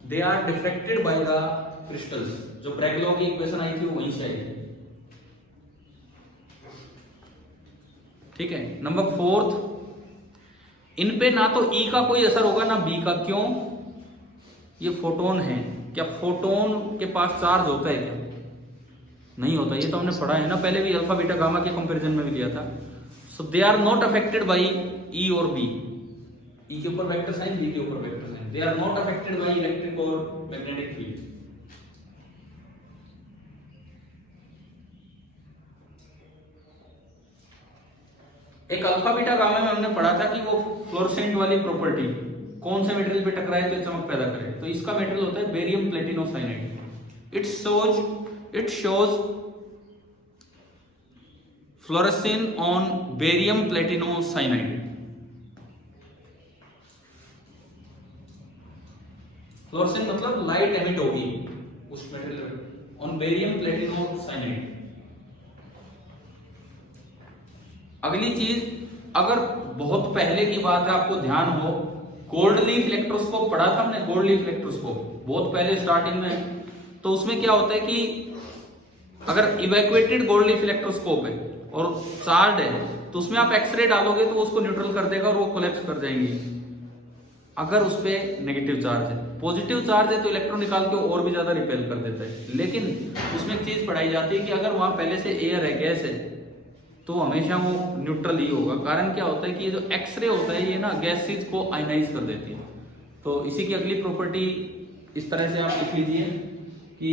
they are diffracted by the crystals। जो ब्रैग लॉ की इक्वेशन आई थी वो वहीं से आई थी। ठीक है। नंबर 4, इन पे ना तो E का कोई असर होगा ना B का। क्यों? ये फोटोन है। क्या फोटोन के पास चार्ज होता है क्या? नहीं होता। ये तो हमने पढ़ा है ना पहले भी, अल्फा बीटा गामा के कंपैरिजन में भी लिया था। So they are not affected by E और B। E के ऊपर वेक्टर साइन, B के ऊपर vector sine. They are not affected by electric और मैग्नेटिक फील्ड। एक अल्फा बीटा गामा में हमने पढ़ा था कि वो फ्लोरोसेंट वाली प्रॉपर्टी कौन से मटेरियल पे टकराए तो चमक पैदा करे, तो इसका मटेरियल होता है barium platinocyanide. It shows fluorescence on barium platinocyanide. Fluorescent मतलब लाइट एमिट होगी उस मेटेरियल ऑन बेरियम प्लेटिनोसाइनाइड। अगली चीज, अगर बहुत पहले की बात है आपको ध्यान हो, गोल्ड लीफ इलेक्ट्रोस्कोप पढ़ा था हमने, गोल्ड लीफ इलेक्ट्रोस्कोप बहुत पहले स्टार्टिंग में। तो उसमें क्या होता है कि अगर इवैक्यूएटेड गोल्ड लीफ इलेक्ट्रोस्कोप है और चार्ज है तो उसमें आप एक्सरे डालोगे तो वो उसको न्यूट्रल कर देगा और वो कोलैप्स कर जाएंगी। अगर उस पे नेगेटिव चार्ज है, पॉजिटिव चार्ज है तो इलेक्ट्रॉन निकाल के और भी ज्यादा रिपेल कर देता है। लेकिन उसमें एक चीज पढ़ाई जाती है कि अगर वहां पहले से एयर है, गैस है, तो हमेशा वो न्यूट्रल ही होगा। कारण क्या होता है कि ये जो एक्सरे होता है ये ना गैसेज को आयनाइज कर देती है। तो इसी की अगली प्रॉपर्टी इस तरह से आप लिख लीजिए कि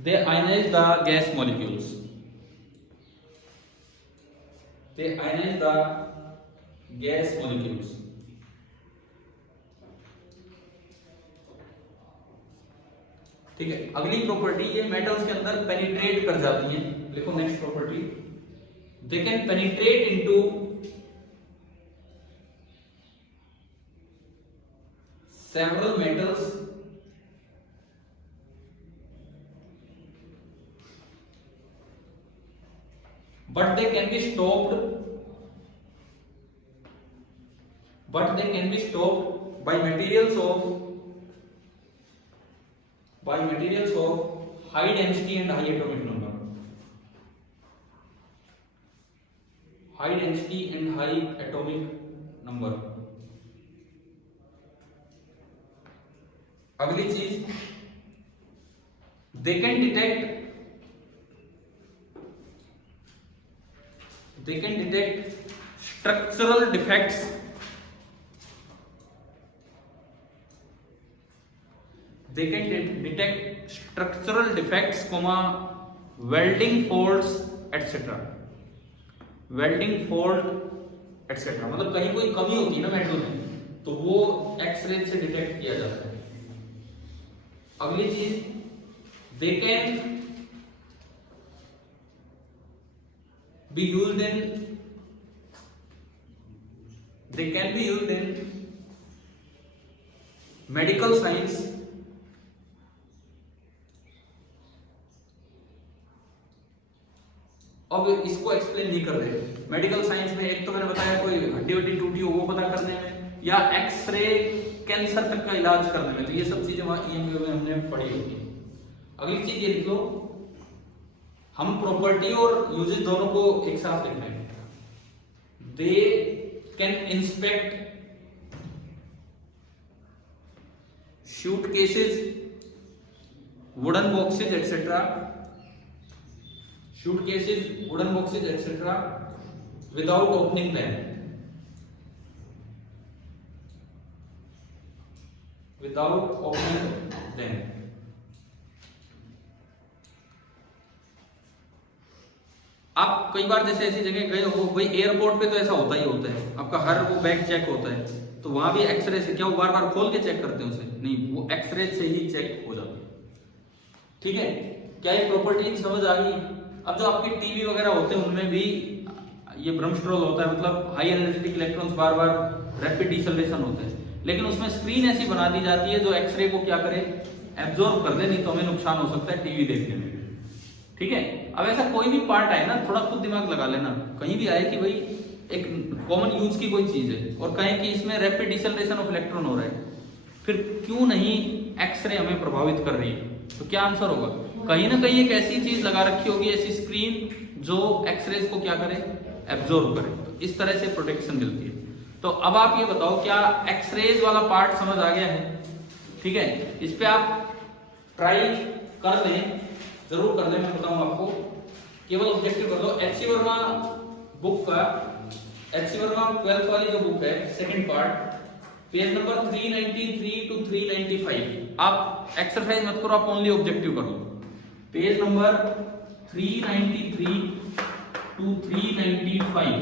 they ionize the gas molecules, they ionize the gas molecules. ठीक है, अगली प्रॉपर्टी, ये मेटल्स के अंदर पेनिट्रेट कर जाती हैं। देखो next property, they can penetrate into several metals but they can be stopped by materials of high density and high atomic number, high density and high atomic number। अगली चीज, they can detect structural defects, they can detect structural defects, welding faults etc, welding fault etc। मतलब कहीं कोई कमी होती है ना मेटल में तो वो एक्सरे से डिटेक्ट किया जाता है। अगली चीज, they can be used in medical science, अब इसको एक्सप्लेन नहीं कर रहे। मेडिकल साइंस में एक तो मैंने बताया कोई हड्डी वड्डी टूटी हो वो पता करने में, या एक्सरे कैंसर तक का इलाज करने में, तो ये सब चीजें वहां ईएमयू में हमने पढ़ी होती है। अगली चीज ये लिख लो, हम प्रॉपर्टी और यूजेस दोनों को एक साथ लिख रहे हैं। They can inspect shoot cases, wooden boxes etcetera, shoot cases, wooden boxes etcetera without opening them, without opening them. आप कई बार जैसे ऐसी जगह गए हो, भाई एयरपोर्ट पे तो ऐसा होता ही होता है, आपका हर वो बैग चेक होता है, तो वहां भी एक्सरे से, क्या वो बार बार खोल के चेक करते हैं उसे? नहीं, वो एक्सरे से ही चेक हो जाता है। ठीक है, क्या ये प्रॉपर्टी समझ आ गई? अब जो आपके टीवी वगैरह होते हैं उनमें भी ये ब्रह्मस्ट्रोल होता है, मतलब हाई एनर्जेटिक इलेक्ट्रॉन्स बार बार रैपिड डिसल्टेशन होते हैं, लेकिन उसमें स्क्रीन ऐसी बना दी जाती है जो एक्सरे को क्या करे, एब्जॉर्ब कर दे, नहीं तो हमें नुकसान हो सकता है टीवी देखने में। ठीक है, अब ऐसा कोई भी पार्ट आए ना, थोड़ा खुद दिमाग लगा लेना, कहीं भी आए कि भाई एक कॉमन यूज की कोई चीज है और कहें कि इसमें रैपिड डिसल्टेशन ऑफ इलेक्ट्रॉन हो रहा है, फिर क्यों नहीं एक्सरे हमें प्रभावित कर रही है? तो क्या आंसर होगा? कहीं ना कहीं एक ऐसी चीज लगा रखी होगी, ऐसी स्क्रीन जो एक्सरेज को क्या करे, एब्जॉर्ब करे, तो इस तरह से प्रोटेक्शन मिलती है। तो अब आप ये बताओ, क्या एक्सरेज वाला पार्ट समझ आ गया है? ठीक है, इस पे आप ट्राई कर लें, जरूर कर लें, मैं बताऊं आपको, केवल ऑब्जेक्टिव कर लो। एच सी वर्मा बुक का, एच सी वर्मा 12th वाली जो बुक है, second part, page number 393 to 395, आप एक्सरसाइज मत करो, आप ओनली ऑब्जेक्टिव करो। Page number 393 to 395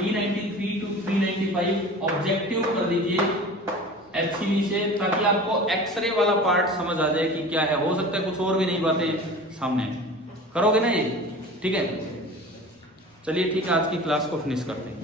393 to 395 objective कर दीजिए HCV से, ताकि आपको एक्सरे वाला पार्ट समझ आ जाए कि क्या है। हो सकता है कुछ और भी नहीं बातें सामने करोगे ना ये, ठीक है। चलिए ठीक है, आज की क्लास को फिनिश करते हैं।